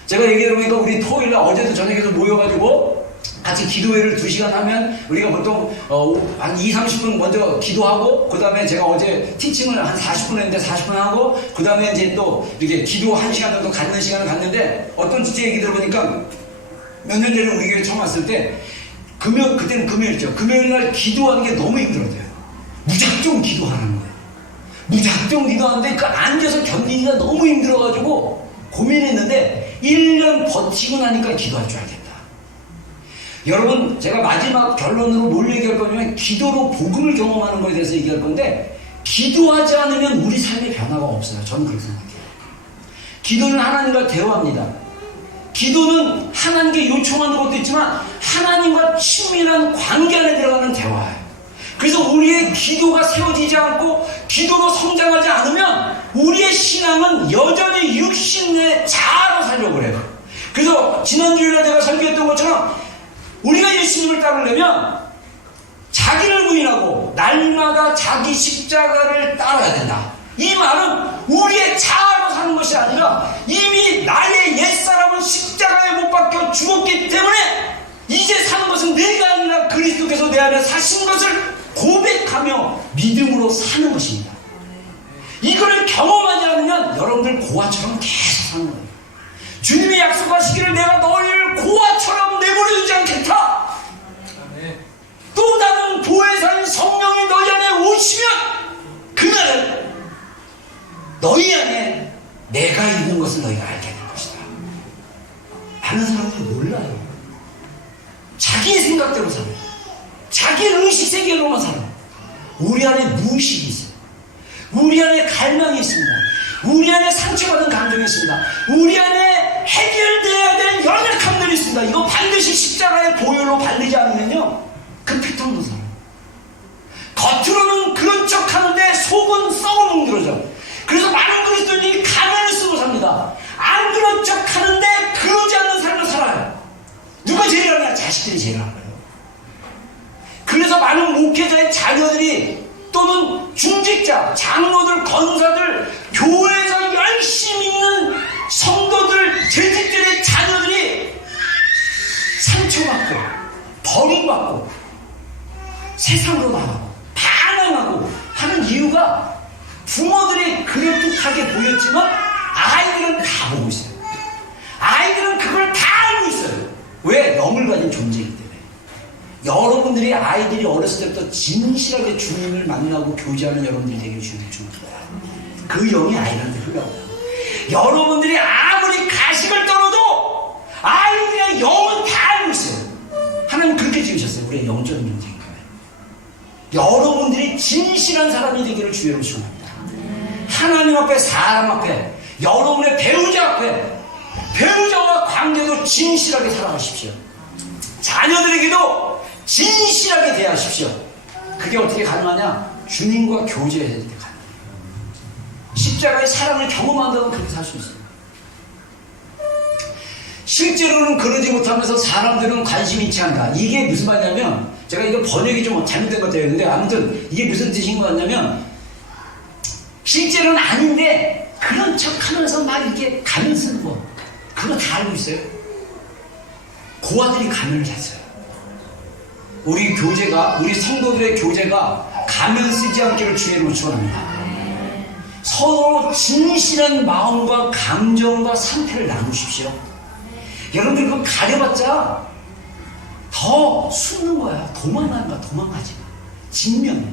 제가 얘기해보니까 우리 토요일날 어제도 저녁에도 모여가지고 같이 기도회를 2시간 하면 우리가 보통 한 2-30분 먼저 기도하고 그 다음에 제가 어제 티칭을 한 40분 했는데 40분 하고 그 다음에 이제 또 이렇게 기도 1시간 정도 갖는 시간을 갖는데 어떤 주제 얘기 들어보니까 몇 년 전에 우리 교회 처음 왔을 때 그때는 금요일이죠. 금요일날 기도하는 게 너무 힘들었대요. 무작정 기도하는 거예요. 무작정 기도하는데 그 앉아서 견디기가 너무 힘들어가지고 고민했는데 1년 버티고 나니까 기도할 줄 알겠다. 여러분 제가 마지막 결론으로 뭘 얘기할 거냐면 기도로 복음을 경험하는 거에 대해서 얘기할 건데 기도하지 않으면 우리 삶에 변화가 없어요. 저는 그렇게 생각해요. 기도는 하나님과 대화합니다. 기도는 하나님께 요청하는 것도 있지만 하나님과 친밀한 관계 안에 들어가는 대화예요. 그래서 우리의 기도가 세워지지 않고 기도로 성장하지 않으면 우리의 신앙은 여전히 육신의 자아로 살려고 그래요. 그래서 지난주에 제가 설교했던 것처럼 우리가 예수님을 따르려면 자기를 부인하고 날마다 자기 십자가를 따라야 된다. 이 말은 우리의 자아로 사는 것이 아니라 이미 나의 옛사람은 십자가에 못 박혀 죽었기 때문에 이제 사는 것은 내가 아니라 그리스도께서 내 안에 사신 것을 고백하며 믿음으로 사는 것입니다. 이거를 경험하지 않으면 여러분들 고아처럼 계속 사는 거예요. 주님이 약속하시기를 내가 너희를 고아처럼 내버려두지 않겠다. 또 다른 보혜사인 성령이 너희 안에 오시면 그날은 너희 안에 내가 있는 것을 너희가 알게 될 것이다. 많은 사람들이 몰라요. 자기의 생각대로 살아요. 자기 의식 세계로만 살아요. 우리 안에 무의식이 있어요. 우리 안에 갈망이 있습니다. 우리 안에 상처받은 감정이 있습니다. 우리 안에 해결돼야 될 연약함들이 있습니다. 이거 반드시 십자가의 보혈로 발리지 않으면요 그 패턴으로 살아요. 겉으로는 그런 척 하는데 속은 썩어 뭉들어져. 그래서 많은 그리스도인이 가면을 쓰고 삽니다. 안 그런 척 하는데 그러지 않는 삶을 살아요. 누가 제일 하냐? 자식들이 제일 하는 거예요. 그래서 많은 목회자의 자녀들이 또는 중직자, 장로들, 권사들, 교회에서 열심히 있는 성도들, 재직들의 자녀들이 상처받고 버림받고 세상으로 나가고 반항하고 하는 이유가 부모들이 그럴듯하게 보였지만 아이들은 다 보고 있어요. 아이들은 그걸 다 알고 있어요. 왜? 영을 가진 존재이기 때문에. 여러분들이 아이들이 어렸을 때부터 진실하게 주님을 만나고 교제하는 여러분들이 되길 주님을 축복합니다. 그 영이 아이들한테 흘러가요. 여러분들이 아무리 가식을 떨어도 아이들의 영은 다 알고 있어요. 하나님 그렇게 지으셨어요. 우리의 영적인 존재인 거예요. 여러분들이 진실한 사람이 되기를 주의로 축복합니다. 하나님 앞에, 사람 앞에, 여러분의 배우자 앞에, 배우자와 관계도 진실하게 살아가십시오. 자녀들에게도 진실하게 대하십시오. 그게 어떻게 가능하냐? 주님과 교제해야 될 때 가능해요. 십자가의 사랑을 경험한다면 그렇게 살 수 있어요. 실제로는 그러지 못하면서 사람들은 관심 있지 않다. 이게 무슨 말이냐면, 제가 이거 번역이 좀 잘못된 것 같아요. 근데 아무튼 이게 무슨 뜻인 것 같냐면, 실제로는 아닌데 그런 척 하면서 막 이렇게 가면 쓰는 거. 그거 다 알고 있어요. 고아들이 가면을 샀어요. 우리 교제가, 우리 성도들의 교제가 가면 쓰지 않기를 주의로 축원합니다. 서로 진실한 마음과 감정과 상태를 나누십시오. 여러분들 그거 가려봤자 더 숨는 거야. 도망가는 거야. 도망가지 마. 진면해.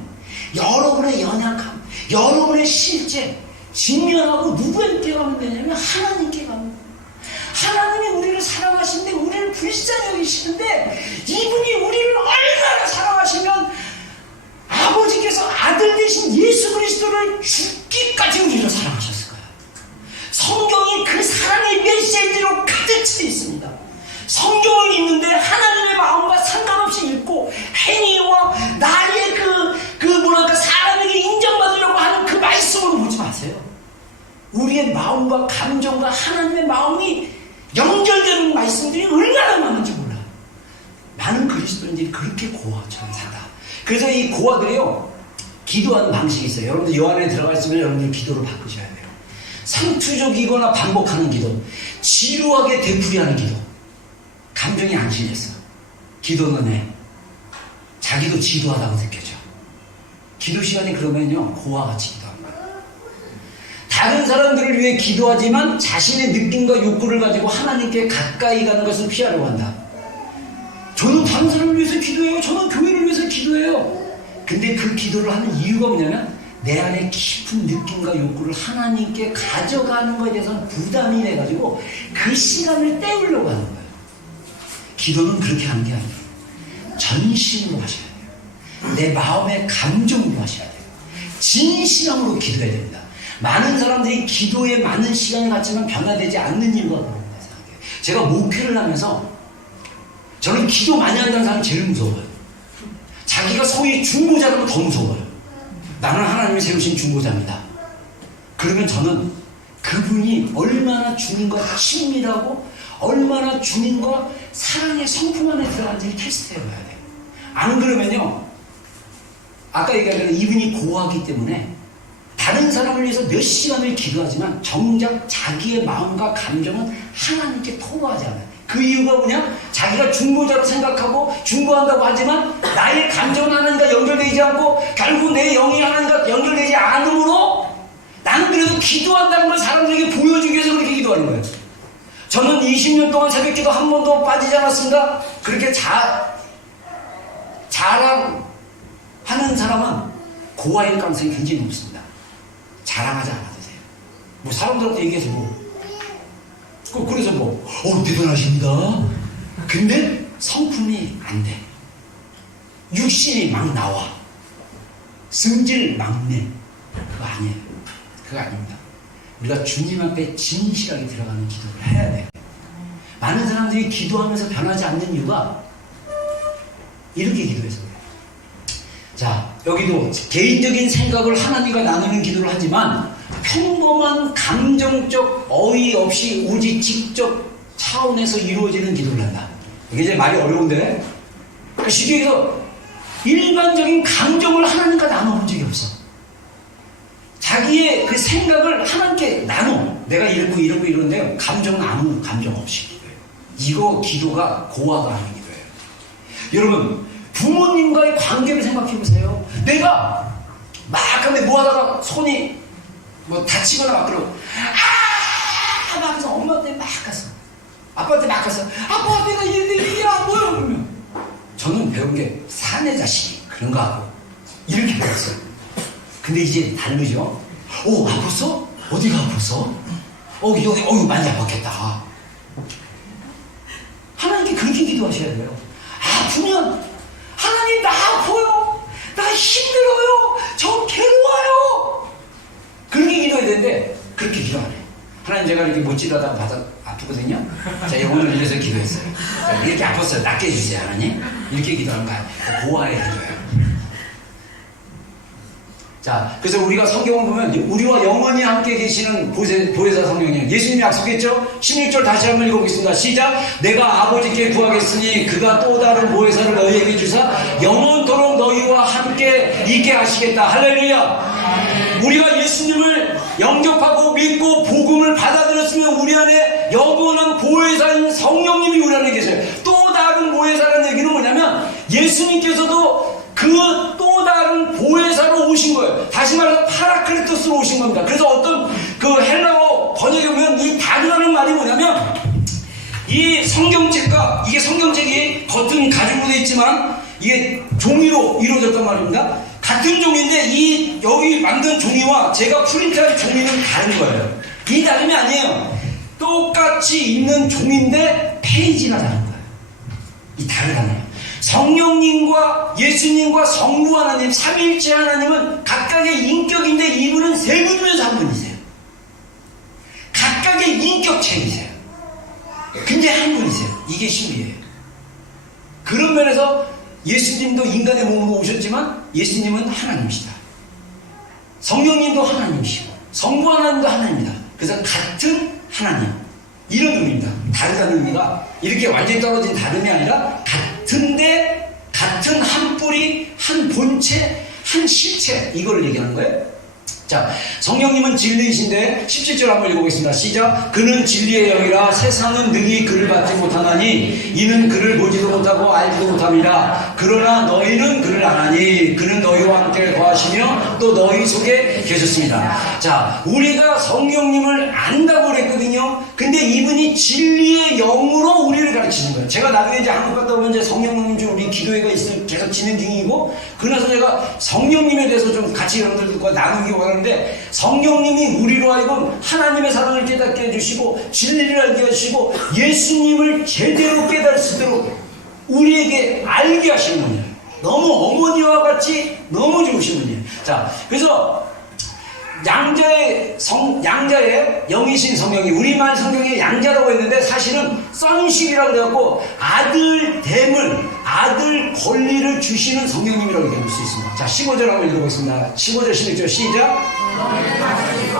여러분의 연약함, 여러분의 실제 직면하고 누구에게 가면 되냐면 하나님께 가면 돼요. 하나님이 우리를 사랑하시는데 우리를 불쌍히 여기시는데 이분이 우리를 얼마나 사랑하시면 아버지께서 아들 되신 예수 그리스도를 죽기까지 우리를 사랑하셨을 거예요. 성경이 그 사랑의 메시지로 가득 차 있습니다. 성경을 읽는데 하나님의 마음과 상관없이 읽고 행위와 나의 사람에게 인정받으려고 하는 그 말씀으로 보지 마세요. 우리의 마음과 감정과 하나님의 마음이 연결되는 말씀들이 얼마나 많은지 몰라요. 많은 그리스도인들이 그렇게 고아처럼 산다. 그래서 이 고아들이요, 기도하는 방식이 있어요. 여러분들 요 안에 들어가 있으면 여러분들 기도를 바꾸셔야 돼요. 상투적이거나 반복하는 기도, 지루하게 되풀이하는 기도. 감정이 안심했어. 기도는 해. 자기도 지루하다고 느껴져. 기도 시간이 그러면요, 고아같이 기도합니다. 다른 사람들을 위해 기도하지만 자신의 느낌과 욕구를 가지고 하나님께 가까이 가는 것을 피하려고 한다. 저는 다른 사람을 위해서 기도해요. 저는 교회를 위해서 기도해요. 근데 그 기도를 하는 이유가 뭐냐면 내 안에 깊은 느낌과 욕구를 하나님께 가져가는 것에 대해서는 부담이 돼가지고 그 시간을 때우려고 하는 거예요. 기도는 그렇게 하는 게 아니에요. 전심으로 하셔야 돼요. 내 마음의 감정으로 하셔야 돼요. 진실함으로 기도해야 됩니다. 많은 사람들이 기도에 많은 시간을 갖지만 변화되지 않는 이유가 그렇습니다. 제가 목회를 하면서 저는 기도 많이 한다는 사람이 제일 무서워요. 자기가 소위 중보자라면 더 무서워요. 나는 하나님이 세우신 중보자입니다. 그러면 저는 그분이 얼마나 주님과 친밀하고 얼마나 주님과 사랑의 성품 안에 들어간지를 테스트해봐야 돼요. 안 그러면요, 아까 얘기한 대로 이분이 고하기 때문에 다른 사람을 위해서 몇 시간을 기도하지만 정작 자기의 마음과 감정은 하나님께 토로하지 않아요. 그 이유가 뭐냐? 자기가 중보자로 생각하고 중보한다고 하지만 나의 감정은 하나님과 연결되지 않고 결국 내 영이 하나님과 연결되지 않으므로 나는 그래도 기도한다는 걸 사람들에게 보여주기 위해서 그렇게 기도하는 거예요. 저는 20년 동안 새벽기도 한 번도 빠지지 않았습니다. 그렇게 자랑하는 사람은 고아일 가능성이 굉장히 높습니다. 자랑하지 않아도 돼요. 뭐 사람들한테 얘기해서 그래서 대단하십니다. 근데 성품이 안 돼. 육신이 막 나와. 승질 막 내. 그거 아니에요. 그거 아닙니다. 우리가 주님 앞에 진실하게 들어가는 기도를 해야 돼요. 많은 사람들이 기도하면서 변하지 않는 이유가 이렇게 기도해서 그래요. 자, 여기도 개인적인 생각을 하나님과 나누는 기도를 하지만 평범한 감정적 어이없이 오직 직접 차원에서 이루어지는 기도를 한다. 이게 이제 말이 어려운데 쉽게 얘기해서 일반적인 감정을 하나님과 나눠본 적이 없어. 자기의 그 생각을 하나님께 나눠. 내가 이러는데 감정은 아무 감정 없이 기도해요. 이거 기도가 고아가 하는 기도예요. 여러분, 부모님과의 관계를 생각해 보세요. 내가 막 하면 뭐 하다가 손이 다치거나 막 그러고 막 해서 엄마한테 막 갔어. 아빠한테 막 갔어. 아빠 내가 이게 안 보여. 그러면 저는 배운 게 사내 자식이 그런가 하고 이렇게 배웠어요. 근데 이제 다르죠. 아팠어? 어디가 아팠어? 여기 많이 아팠겠다. 하나님께 그렇게 기도하셔야 돼요. 아프면 하나님 나 아파요. 나 힘들어요. 저 괴로워요. 그렇게 기도해야 되는데 그렇게 기도 안 해. 하나님 제가 이렇게 못 지르다가 바닥 아프거든요. 자, 오늘 이래서 기도했어요. 자, 이렇게 아팠어요. 낫게 해주세요 하나님. 이렇게 기도하는 거야. 고아의 기도예요. 자, 그래서 우리가 성경을 보면 우리와 영원히 함께 계시는 보혜사 성령님, 예수님이 약속했죠? 16절 다시 한번 읽어보겠습니다. 시작. 내가 아버지께 구하겠으니 그가 또 다른 보혜사를 너희에게 주사 영원토록 너희와 함께 있게 하시겠다. 할렐루야. 우리가 예수님을 영접하고 믿고 복음을 받아들였으면 우리 안에 영원한 보혜사인 성령님이 우리 안에 계세요. 또 다른 보혜사라는 얘기는 뭐냐면 예수님께서도 그 또 다른 보혜사로 오신 거예요. 다시 말해서 파라클리토스로 오신 겁니다. 그래서 어떤 그 헬라어 번역에 보면 이 다르라는 말이 뭐냐면 이 성경책과 이게 성경책이 겉은 가죽으로 되어 있지만 이게 종이로 이루어졌단 말입니다. 같은 종인데 이 여기 만든 종이와 제가 프린트한 종이는 다른 거예요. 이 다름이 아니에요. 똑같이 있는 종인데 페이지가 다른 거예요. 이 다르다네요. 성령님과 예수님과 성부 하나님, 삼위일체 하나님은 각각의 인격인데 이분은 세 분이면서 한 분이세요. 각각의 인격체이세요. 근데 한 분이세요. 이게 신비예요. 그런 면에서 예수님도 인간의 몸으로 오셨지만 예수님은 하나님이시다. 성령님도 하나님이시고 성부 하나님도 하나님이다. 그래서 같은 하나님, 이런 의미입니다. 다르다는 의미가 이렇게 완전히 떨어진 다름이 아니라 같은데 같은 한 뿌리, 한 본체, 한 실체, 이걸 얘기하는 거예요. 자, 성령님은 진리이신데 17절 한번 읽어보겠습니다. 시작. 그는 진리의 영이라 세상은 능히 그를 받지 못하나니 이는 그를 보지도 못하고 알지도 못함이라. 그러나 너희는 그를 아나니 그는 너희와 함께 거하시며 또 너희 속에 계셨습니다. 자, 우리가 성령님을 안다고 그랬거든요. 근데 이분이 진리의 영으로 우리를 가르치는 거예요. 제가 나중에 이제 한국 갔다 오면 이제 성령님 좀 우리 기도회가 있으면 계속 진행 중이고, 그래서 제가 성령님에 대해서 좀 같이 여러분들과 나누기 원하는데, 성령님이 우리로 하여금 하나님의 사랑을 깨닫게 해주시고 진리를 알게 해주시고 예수님을 제대로 깨달을 수 있도록 우리에게 알게 하시는 분이에요. 너무 어머니와 같이 너무 좋으신 분이에요. 자, 그래서 양자의 영이신 성령이, 우리말 성경에 양자라고 했는데 사실은 sonship이라고 그래갖고 아들됨을, 아들 권리를 주시는 성령님이라고 얘기할 수 있습니다. 자, 15절 한번 읽어보겠습니다. 15절 16절 시작. 너희는 다스리고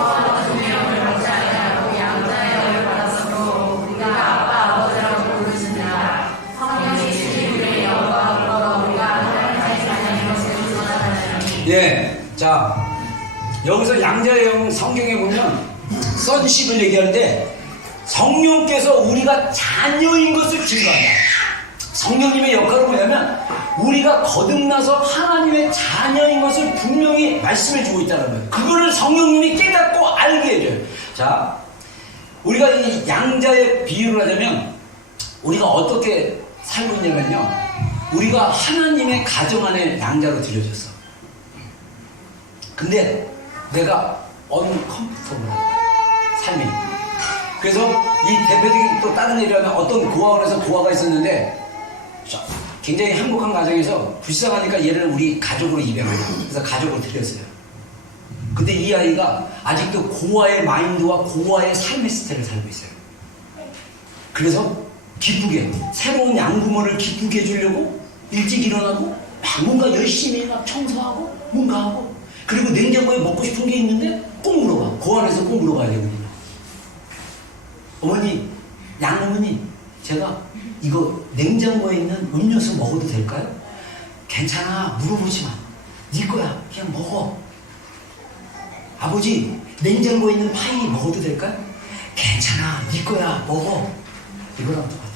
조명을 받지 아니하고 양자의 영을 받았으므로 우리가 아빠 아버지라고 부르시느라. 성령이 주신 우리의 영과 불어 우리가 하나님의 자녀인 것을 주관하나니. 예, 자, 여기서 양자의 영 성경에 보면 sonship을 얘기하는데 성령께서 우리가 자녀인 것을 증거한다. 성령님의 역할은 뭐냐면 우리가 거듭나서 하나님의 자녀인 것을 분명히 말씀해주고 있다는 거예요. 그거를 성령님이 깨닫고 알게 해줘요. 자, 우리가 이 양자의 비유를 하자면 우리가 어떻게 살고 있냐면요, 우리가 하나님의 가정 안에 양자로 들여졌어. 근데 내가 언컴포터블한 삶이. 그래서 이 대표적인 또 다른 예를 하면 어떤 고아원에서 고아가 있었는데 굉장히 행복한 가정에서 불쌍하니까 얘를 우리 가족으로 입양해요. 그래서 가족으로 들였어요. 근데 이 아이가 아직도 고아의 마인드와 고아의 삶의 스타일을 살고 있어요. 그래서 기쁘게 새로운 양부모를 기쁘게 해주려고 일찍 일어나고 막 뭔가 열심히 막 청소하고 뭔가 하고, 그리고 냉장고에 먹고 싶은 게 있는데 꼭 물어봐. 고아원에서 꼭 물어봐야 되거든요. 어머니, 양어머니, 제가 이거 냉장고에 있는 음료수 먹어도 될까요? 괜찮아, 물어보지 마. 네 거야, 그냥 먹어. 아버지, 냉장고에 있는 파이 먹어도 될까요? 괜찮아, 네 거야, 먹어. 이거랑 똑같아요.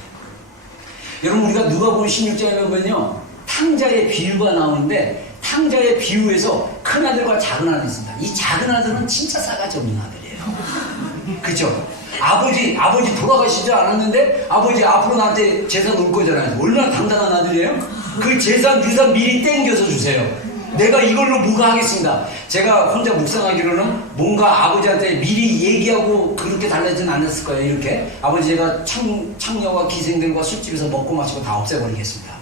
여러분, 우리가 누가복음 16장에 보면요, 탕자의 비유가 나오는데 탕자의 비유에서 큰 아들과 작은 아들이 있습니다. 이 작은 아들은 진짜 싸가지 없는 아들이에요. 그죠? 아버지 돌아가시지 않았는데 아버지 앞으로 나한테 재산 올 거잖아요. 얼마나 당당한 아들이에요? 그 재산 유산 미리 땡겨서 주세요. 내가 이걸로 뭐가 하겠습니다. 제가 혼자 묵상하기로는 뭔가 아버지한테 미리 얘기하고 그렇게 달라지는 않았을 거예요. 이렇게 아버지, 제가 창녀와 기생들과 술집에서 먹고 마시고 다 없애버리겠습니다.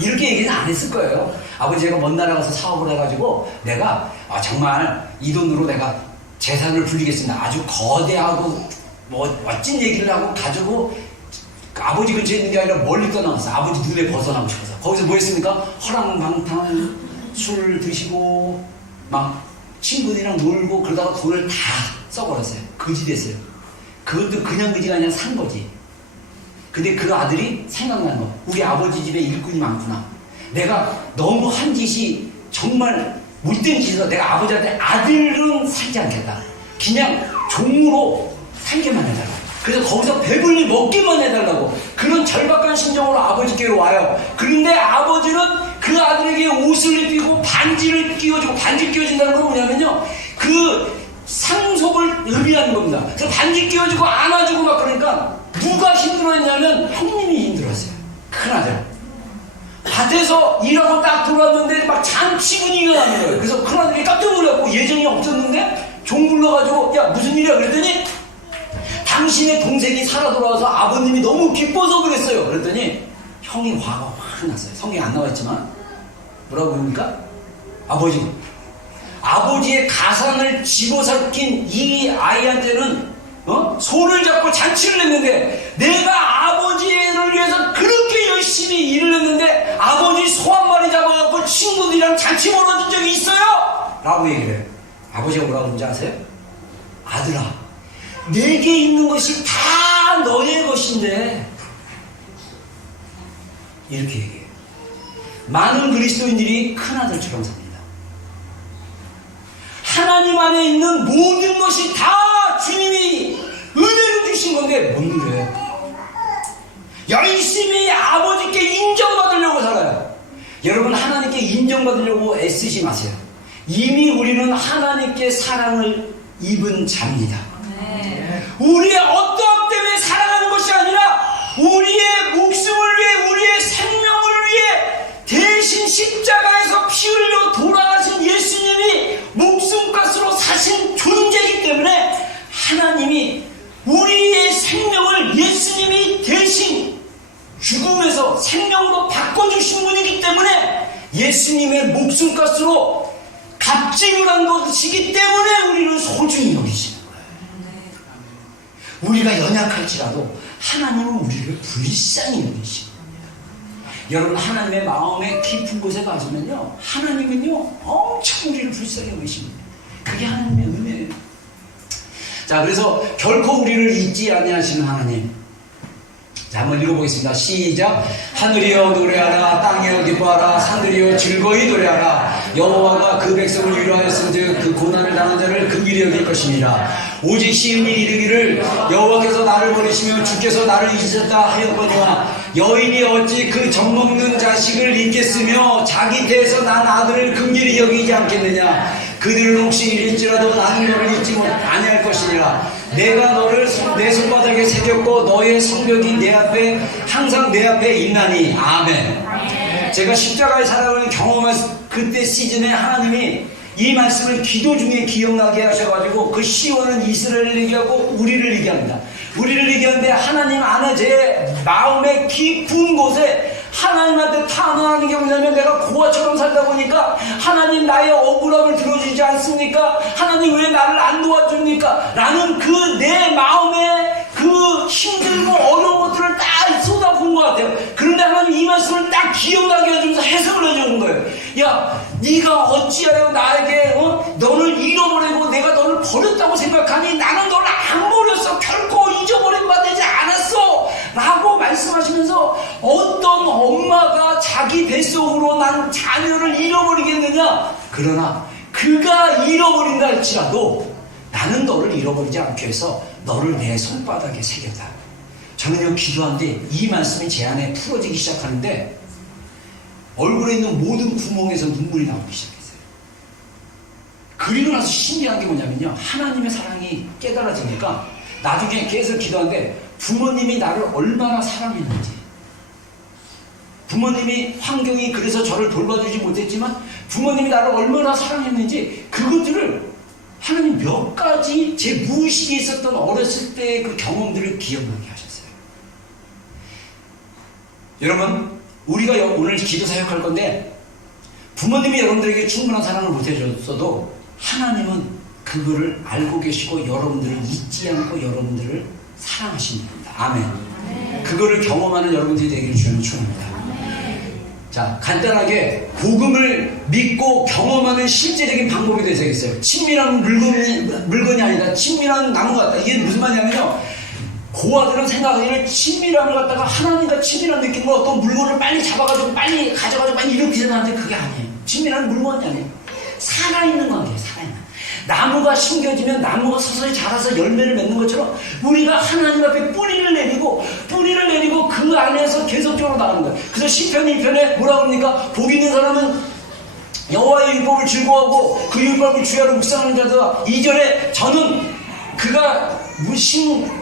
이렇게 얘기는 안 했을 거예요. 아버지, 제가 먼 나라 가서 사업을 해가지고 내가 정말 이 돈으로 내가 재산을 불리겠습니다. 아주 거대하고 멋진 얘기를 하고 가지고 아버지 근처에 있는 게 아니라 멀리 떠나갔어. 아버지 눈에 벗어나고 싶어서. 거기서 뭐 했습니까? 허랑방탕 술 드시고 막 친구들이랑 놀고 그러다가 돈을 다 써버렸어요. 거지 됐어요. 그것도 그냥 거지가 아니라 산 거지. 근데 그 아들이 생각나는 거, 우리 아버지 집에 일꾼이 많구나. 내가 너무 한 짓이 정말 못된 짓에서 내가 아버지한테 아들은 살지 않겠다. 그냥 종으로 살게만 해달라. 그래서 거기서 배불리 먹기만 해달라고. 그런 절박한 심정으로 아버지께로 와요. 그런데 아버지는 그 아들에게 옷을 입히고 반지를 끼워주고, 반지 끼워준다는 건 뭐냐면요, 그 상속을 의미하는 겁니다. 그래서 반지 끼워주고 안아주고 막 그러니까 누가 힘들어했냐면 형님이 힘들었어요. 큰아들. 밭에서 일하고 딱 들어왔는데 막 잔치 분위기가 나는 거예요. 그래서 큰아들이 깜짝 놀랐고, 예정이 없었는데 종 불러가지고 야 무슨 일이야 그랬더니 당신의 동생이 살아 돌아와서 아버님이 너무 기뻐서 그랬어요. 그랬더니 형이 화가 확 났어요. 성경에 안 나와있지만 뭐라고 합니까? 아버지의 가상을 집어삼킨 이 아이한테는 손을 잡고 잔치를 했는데, 내가 아버지를 위해서 그렇게 열심히 일을 했는데 아버지 소 한 마리 잡아갖고 친구들이랑 잔치 벌어진 적이 있어요? 라고 얘기를 해요. 아버지가 뭐라고 그러는지 아세요? 아들아, 내게 있는 것이 다 너의 것인데, 이렇게 얘기해요. 많은 그리스도인들이 큰아들처럼 삽니다. 하나님 안에 있는 모든 것이 다 주님이 은혜로 주신 건데 뭔 그래요? 열심히 아버지께 인정받으려고 살아요. 여러분, 하나님께 인정받으려고 애쓰지 마세요. 이미 우리는 하나님께 사랑을 입은 자입니다. 우리의 어떠함 때문에 사랑하는 것이 아니라 우리의 목숨을 위해, 우리의 생명을 위해 대신 십자가에서 피 흘려 돌아가신 예수님이 목숨값으로 사신 존재이기 때문에 하나님이 우리의 생명을 예수님이 대신 죽음에서 생명으로 바꿔주신 분이기 때문에 예수님의 목숨값으로 값짐을 한 것이기 때문에 우리는 소중히 여기시는 거예요. 우리가 연약할지라도 하나님은 우리를 불쌍히 여기시는 겁니다. 여러분, 하나님의 마음의 깊은 곳에 가시면요, 하나님은요 엄청 우리를 불쌍히 여기십니다. 그게 하나님의 은혜예요. 자, 그래서 결코 우리를 잊지 아니하시는 하나님. 자, 한번 읽어보겠습니다. 시작. 하늘이여 노래하라, 땅이여 기뻐하라, 산들이여 즐거이 노래하라. 여호와가 그 백성을 위로하였은즉 그 고난을 당한 자를 긍휼히 여길 것이니라. 오직 시인이 이르기를 여호와께서 나를 버리시며 주께서 나를 잊으셨다 하였거니와 여인이 어찌 그 젖먹는 자식을 잊겠으며 자기 태에서 난 아들을 긍휼히 여기지 않겠느냐. 그들은 혹시 잃을지라도 나는 너를 잊지 아니할 것이니라. 내가 너를 내 손바닥에 새겼고 너의 성벽이 내 앞에 항상 내 앞에 있나니. 아멘. 제가 십자가의 사랑을 경험한 그때 시즌에 하나님이 이 말씀을 기도 중에 기억나게 하셔가지고 그 시원은 이스라엘을 얘기하고 우리를 얘기합니다. 우리를 얘기하는데 하나님 안에 제 마음의 깊은 곳에 하나님한테 탄원하는 게 뭐냐면, 내가 고아처럼 살다 보니까 하나님 나의 억울함을 들어주지 않습니까? 하나님 왜 나를 안 도와줍니까? 라는 그 내 마음에 그 힘들고 어려운 것들을 다 쏟아부은 것 같아요. 그런데 하나님 이 말씀을 딱 기억나게 해주면서 해석을 해주는 거예요. 야, 네가 어찌하여 나에게 너를 잃어버리고 내가 너를 버렸다고 생각하니? 나는 너를 안 버렸어. 결코 잊어버린 바 되지 않았어. 라고 말씀하시면서, 어떤 엄마가 자기 뱃속으로 난 자녀를 잃어버리겠느냐? 그러나 그가 잃어버린다 할지라도 나는 너를 잃어버리지 않기 위해서 너를 내 손바닥에 새겼다. 저는요, 기도하는데 이 말씀이 제 안에 풀어지기 시작하는데 얼굴에 있는 모든 구멍에서 눈물이 나오기 시작했어요. 그리고 나서 신기한 게 뭐냐면요, 하나님의 사랑이 깨달아지니까 나중에 계속 기도하는데 부모님이 나를 얼마나 사랑했는지, 부모님이 환경이 그래서 저를 돌봐주지 못했지만 부모님이 나를 얼마나 사랑했는지, 그것들을 하나님 몇 가지 제 무의식에 있었던 어렸을 때의 그 경험들을 기억나게 하셨어요. 여러분, 우리가 오늘 기도 사역할 건데 부모님이 여러분들에게 충분한 사랑을 못 해줬어도 하나님은 그거를 알고 계시고 여러분들을 잊지 않고 여러분들을 사랑하십니다. 아멘. 그거를 경험하는 여러분들이 되기를 주님을 축원합니다. 자, 간단하게 복음을 믿고 경험하는 실제적인 방법에 대해서 얘기했어요. 친밀한 물건이 아니다. 친밀한 나무 같다. 이게 무슨 말이냐면요, 고아들은 생각하기를 친밀함을 갖다가 하나님과 친밀한 느낌으로 어떤 물건을 빨리 잡아가지고 빨리 가져가지고 빨리 이렇게 생각하는데 그게 아니에요. 친밀한 물건이 아니에요. 살아있는 관계예요. 살아있는. 나무가 심겨지면 나무가 서서히 자라서 열매를 맺는 것처럼 우리가 하나님 앞에 뿌리를 내리고 그 안에서 계속적으로 나가는 거예요. 그래서 시편 1편에 뭐라 그럽니까? 복 있는 사람은 여호와의 율법을 즐거워하고 그 율법을 주야로 묵상하는 자다. 2절에 저는 그가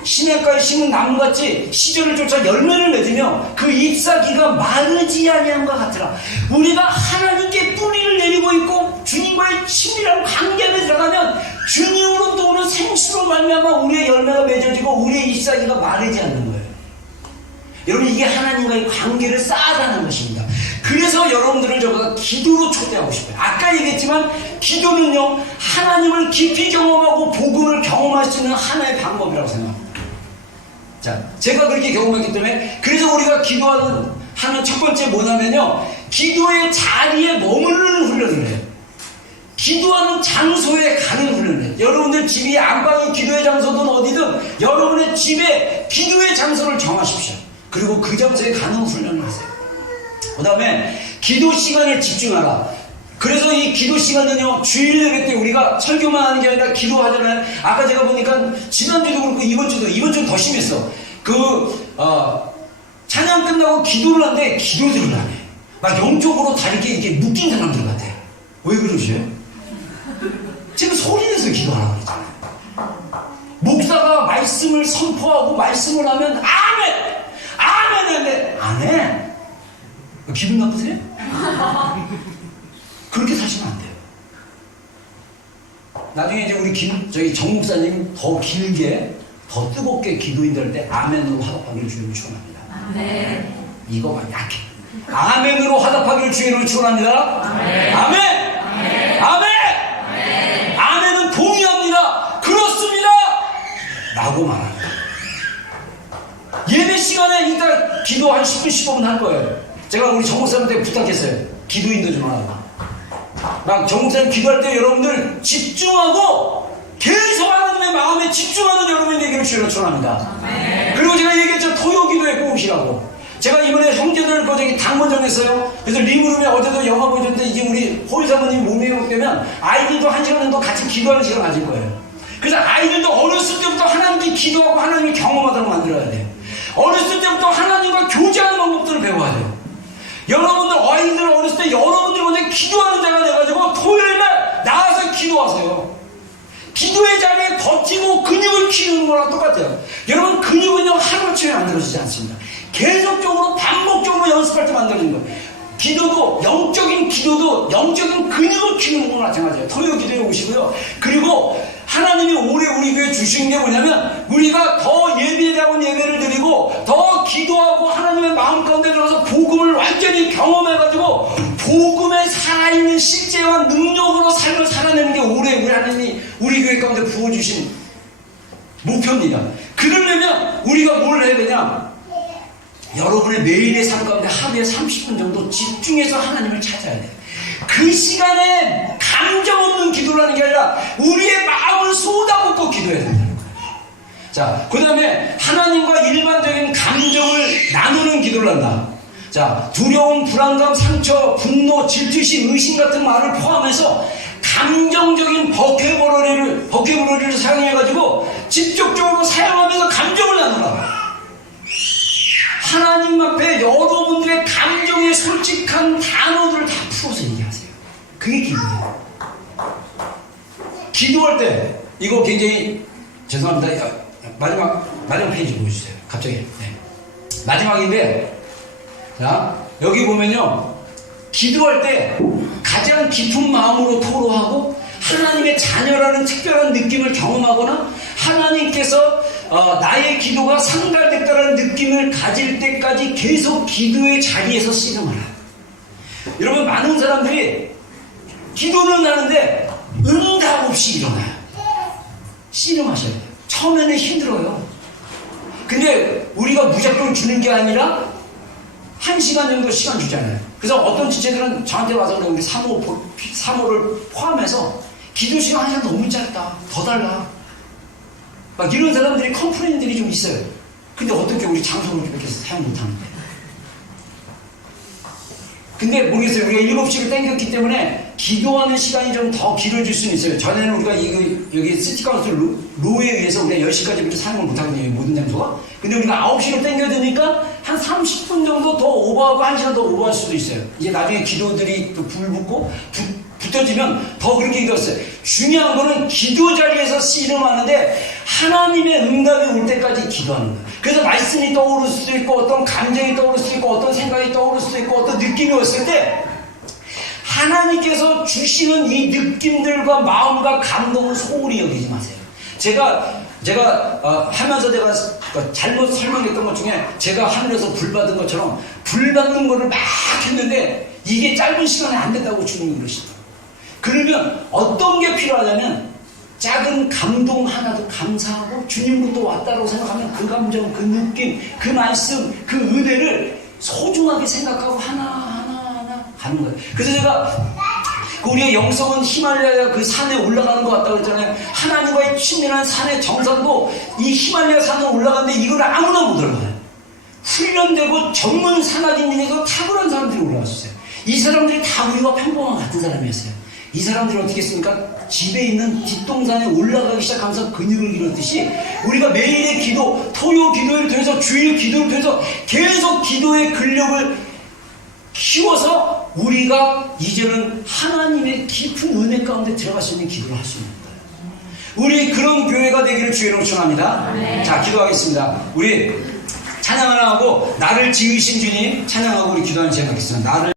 시냇가에 심은 나무같이 시절을 쫓아 열매를 맺으며 그 잎사귀가 마르지 아니함과 같으라. 우리가 하나님께 뿌리를 내리고 있고 주님과의 친밀한 관계 안에 들어가면 주님으로부터 오는 생수로 말미암아 우리의 열매가 맺어지고 우리의 잎사귀가 마르지 않는 거예요. 여러분, 이게 하나님과의 관계를 쌓아가는 것입니다. 그래서 여러분들을 저보다 기도로 초대하고 싶어요. 아까 얘기했지만 기도는요, 하나님을 깊이 경험하고 복음을 경험할 수 있는 하나의 방법이라고 생각합니다. 자, 제가 그렇게 경험했기 때문에, 그래서 우리가 기도하는 첫 번째 뭐냐면요, 기도의 자리에 머무르는 훈련을 해요. 기도하는 장소에 가는 훈련을 해요. 여러분들 집이 안방이 기도의 장소든 어디든 여러분의 집에 기도의 장소를 정하십시오. 그리고 그 장소에 가는 훈련을 하세요. 그 다음에 기도 시간에 집중하라. 그래서 이 기도 시간은요, 주일 예배 때 우리가 설교만 하는 게 아니라 기도하잖아요. 아까 제가 보니까 지난주도 그렇고 이번 주는 더 심했어. 찬양 끝나고 기도를 하는데 기도들을 안 해. 막 영적으로 다 이렇게 묶인 사람들 같아. 왜 그러지? 지금 소리 내서 기도하라고 그랬잖아요. 목사가 말씀을 선포하고 말씀을 하면 아멘! 아멘! 하는데 안 해. 기분 나쁘세요? 그렇게 사시면 안 돼요. 나중에 이제 우리 정 목사님 더 길게, 더 뜨겁게 기도인들 때 아멘으로 화답하기를 주님을 축원합니다. 아멘. 이거만 약해. 아멘으로 화답하기를 주님을 축원합니다. 아멘. 아멘. 아멘. 아멘. 아멘은 동의합니다. 그렇습니다. 라고 말합니다. 예배 시간에 이따 기도 한 10분, 15분 할 거예요. 제가 우리 정목사님한테 부탁했어요. 기도인도 좀 하라고. 막 정목사님 기도할 때 여러분들 집중하고 계속 하나님의 마음에 집중하는 여러분이 되기를 주님을 축원합니다. 그리고 제가 얘기했죠. 토요 기도에 꼭 오시라고. 제가 이번에 형제들 거저기 당번 정했어요. 그래서 리브룸에 어제도 영화 보여줬는데 이제 우리 호일 사모님 몸이 회복되면 아이들도 1시간 정도 같이 기도하는 시간 가질 거예요. 그래서 아이들도 어렸을 때부터 하나님께 기도하고 하나님이 경험하도록 만들어야 돼요. 어렸을 때부터 하나님과 교제하는 방법들을 배워야 돼요. 여러분들 아이들 어렸을 때 여러분들 먼저 기도하는 자가 돼가지고 토요일날 나와서 기도하세요. 기도의 자리에 버티고 근육을 키우는 거랑 똑같아요. 여러분, 근육은요 하루아침에 만들어지지 않습니다. 계속적으로 반복적으로 연습할 때 만들어지는 거예요. 기도도 영적인 근육을 키우는 거랑 마찬가지예요. 토요 기도에 오시고요. 그리고 하나님이 올해 우리 교회에 주신 게 뭐냐면 우리가 더 예배다운 예배를 드리고 더 기도하고 하나님의 마음 가운데 들어서 복음을 완전히 경험해가지고 복음에 살아있는 실제와 능력으로 삶을 살아내는 게 올해 우리 하나님이 우리 교회 가운데 부어주신 목표입니다. 그러려면 우리가 뭘 해야 되냐? 여러분의 매일의 삶 가운데 하루에 30분 정도 집중해서 하나님을 찾아야 돼요. 그 시간에 감정 없는 기도를 하는 게 아니라 우리의 마음을 쏟아붓고 기도해야 된다는 거예요. 자, 그 다음에 하나님과 일반적인 감정을 나누는 기도를 한다. 자, 두려움, 불안감, 상처, 분노, 질투심, 의심 같은 말을 포함해서 감정적인 버케브러리를 사용해가지고 직접적으로 사용하면서 감정을 나누라. 하나님 앞에 여러분들의 감정의 솔직한 단어들을 다 풀어서 얘기하세요. 그게 기도예요. 기도할 때 이거 굉장히 죄송합니다. 마지막 페이지 보여주세요. 갑자기. 네. 마지막인데, 자, 여기 보면요, 기도할 때 가장 깊은 마음으로 토로하고 하나님의 자녀라는 특별한 느낌을 경험하거나 하나님께서 나의 기도가 상달됐다는 느낌을 가질 때까지 계속 기도의 자리에서 씨름하라. 여러분, 많은 사람들이 기도는 하는데 응답 없이 일어나요. 씨름하셔야 돼요. 처음에는 힘들어요. 근데 우리가 무조건 주는 게 아니라 1시간 정도 시간 주잖아요. 그래서 어떤 지체들은 저한테 와서 우리 사모를 포함해서 기도 시간 1시간 너무 짧다. 더 달라. 막 이런 사람들이 컴플레인들이 좀 있어요. 근데 어떻게 우리 장소를 이렇게 사용 못하는데. 근데 모르겠어요. 우리가 7시를 땡겼기 때문에 기도하는 시간이 좀 더 길어질 수는 있어요. 전에는 우리가 여기 시티카운슬 로에 의해서 우리가 10시까지부터 사용을 못하거든요. 모든 장소가. 근데 우리가 9시로 땡겨드니까 한 30분 정도 더 오버하고 1시간 더 오버할 수도 있어요. 이제 나중에 기도들이 또 불 붙고 붙어지면 더 그렇게 기도했어요. 중요한 거는 기도 자리에서 씨름하는데 하나님의 응답이 올 때까지 기도하는 거예요. 그래서 말씀이 떠오를 수도 있고 어떤 감정이 떠오를 수도 있고 어떤 생각이 떠오를 수도 있고 어떤 느낌이 왔을 때 하나님께서 주시는 이 느낌들과 마음과 감동을 소홀히 여기지 마세요. 제가 하면서 내가 잘못 설명했던 것 중에 제가 하늘에서 불 받은 것처럼 불 받는 거를 막 했는데 이게 짧은 시간에 안 된다고 주님이 그러시더라고요. 그러면 어떤 게 필요하냐면 작은 감동 하나도 감사하고 주님으로부터 왔다고 생각하면 그 감정, 그 느낌, 그 말씀, 그 은혜를 소중하게 생각하고 하나하나 가는 거예요. 그래서 제가 우리의 영성은 히말라야 그 산에 올라가는 것 같다고 했잖아요. 하나님과의 친밀한 산의 정상도 이 히말라야 산에 올라가는데 이걸 아무나 못 올라가요. 훈련되고 전문 산악인 중에서 탁월한 사람들이 올라갔어요. 이 사람들이 다 우리와 평범한 같은 사람이었어요. 이 사람들은 어떻게 했습니까? 집에 있는 뒷동산에 올라가기 시작하면서 근육을 길었듯이 우리가 매일의 기도, 토요 기도를 통해서 주일 기도를 통해서 계속 기도의 근력을 키워서 우리가 이제는 하나님의 깊은 은혜 가운데 들어갈 수 있는 기도를 할 수 있는 거예요. 우리 그런 교회가 되기를 주의 이름으로 축원합니다. 네. 자, 기도하겠습니다. 우리 찬양 하나 하고 나를 지으신 주님 찬양하고 우리 기도하는 시간 갖겠습니다. 나를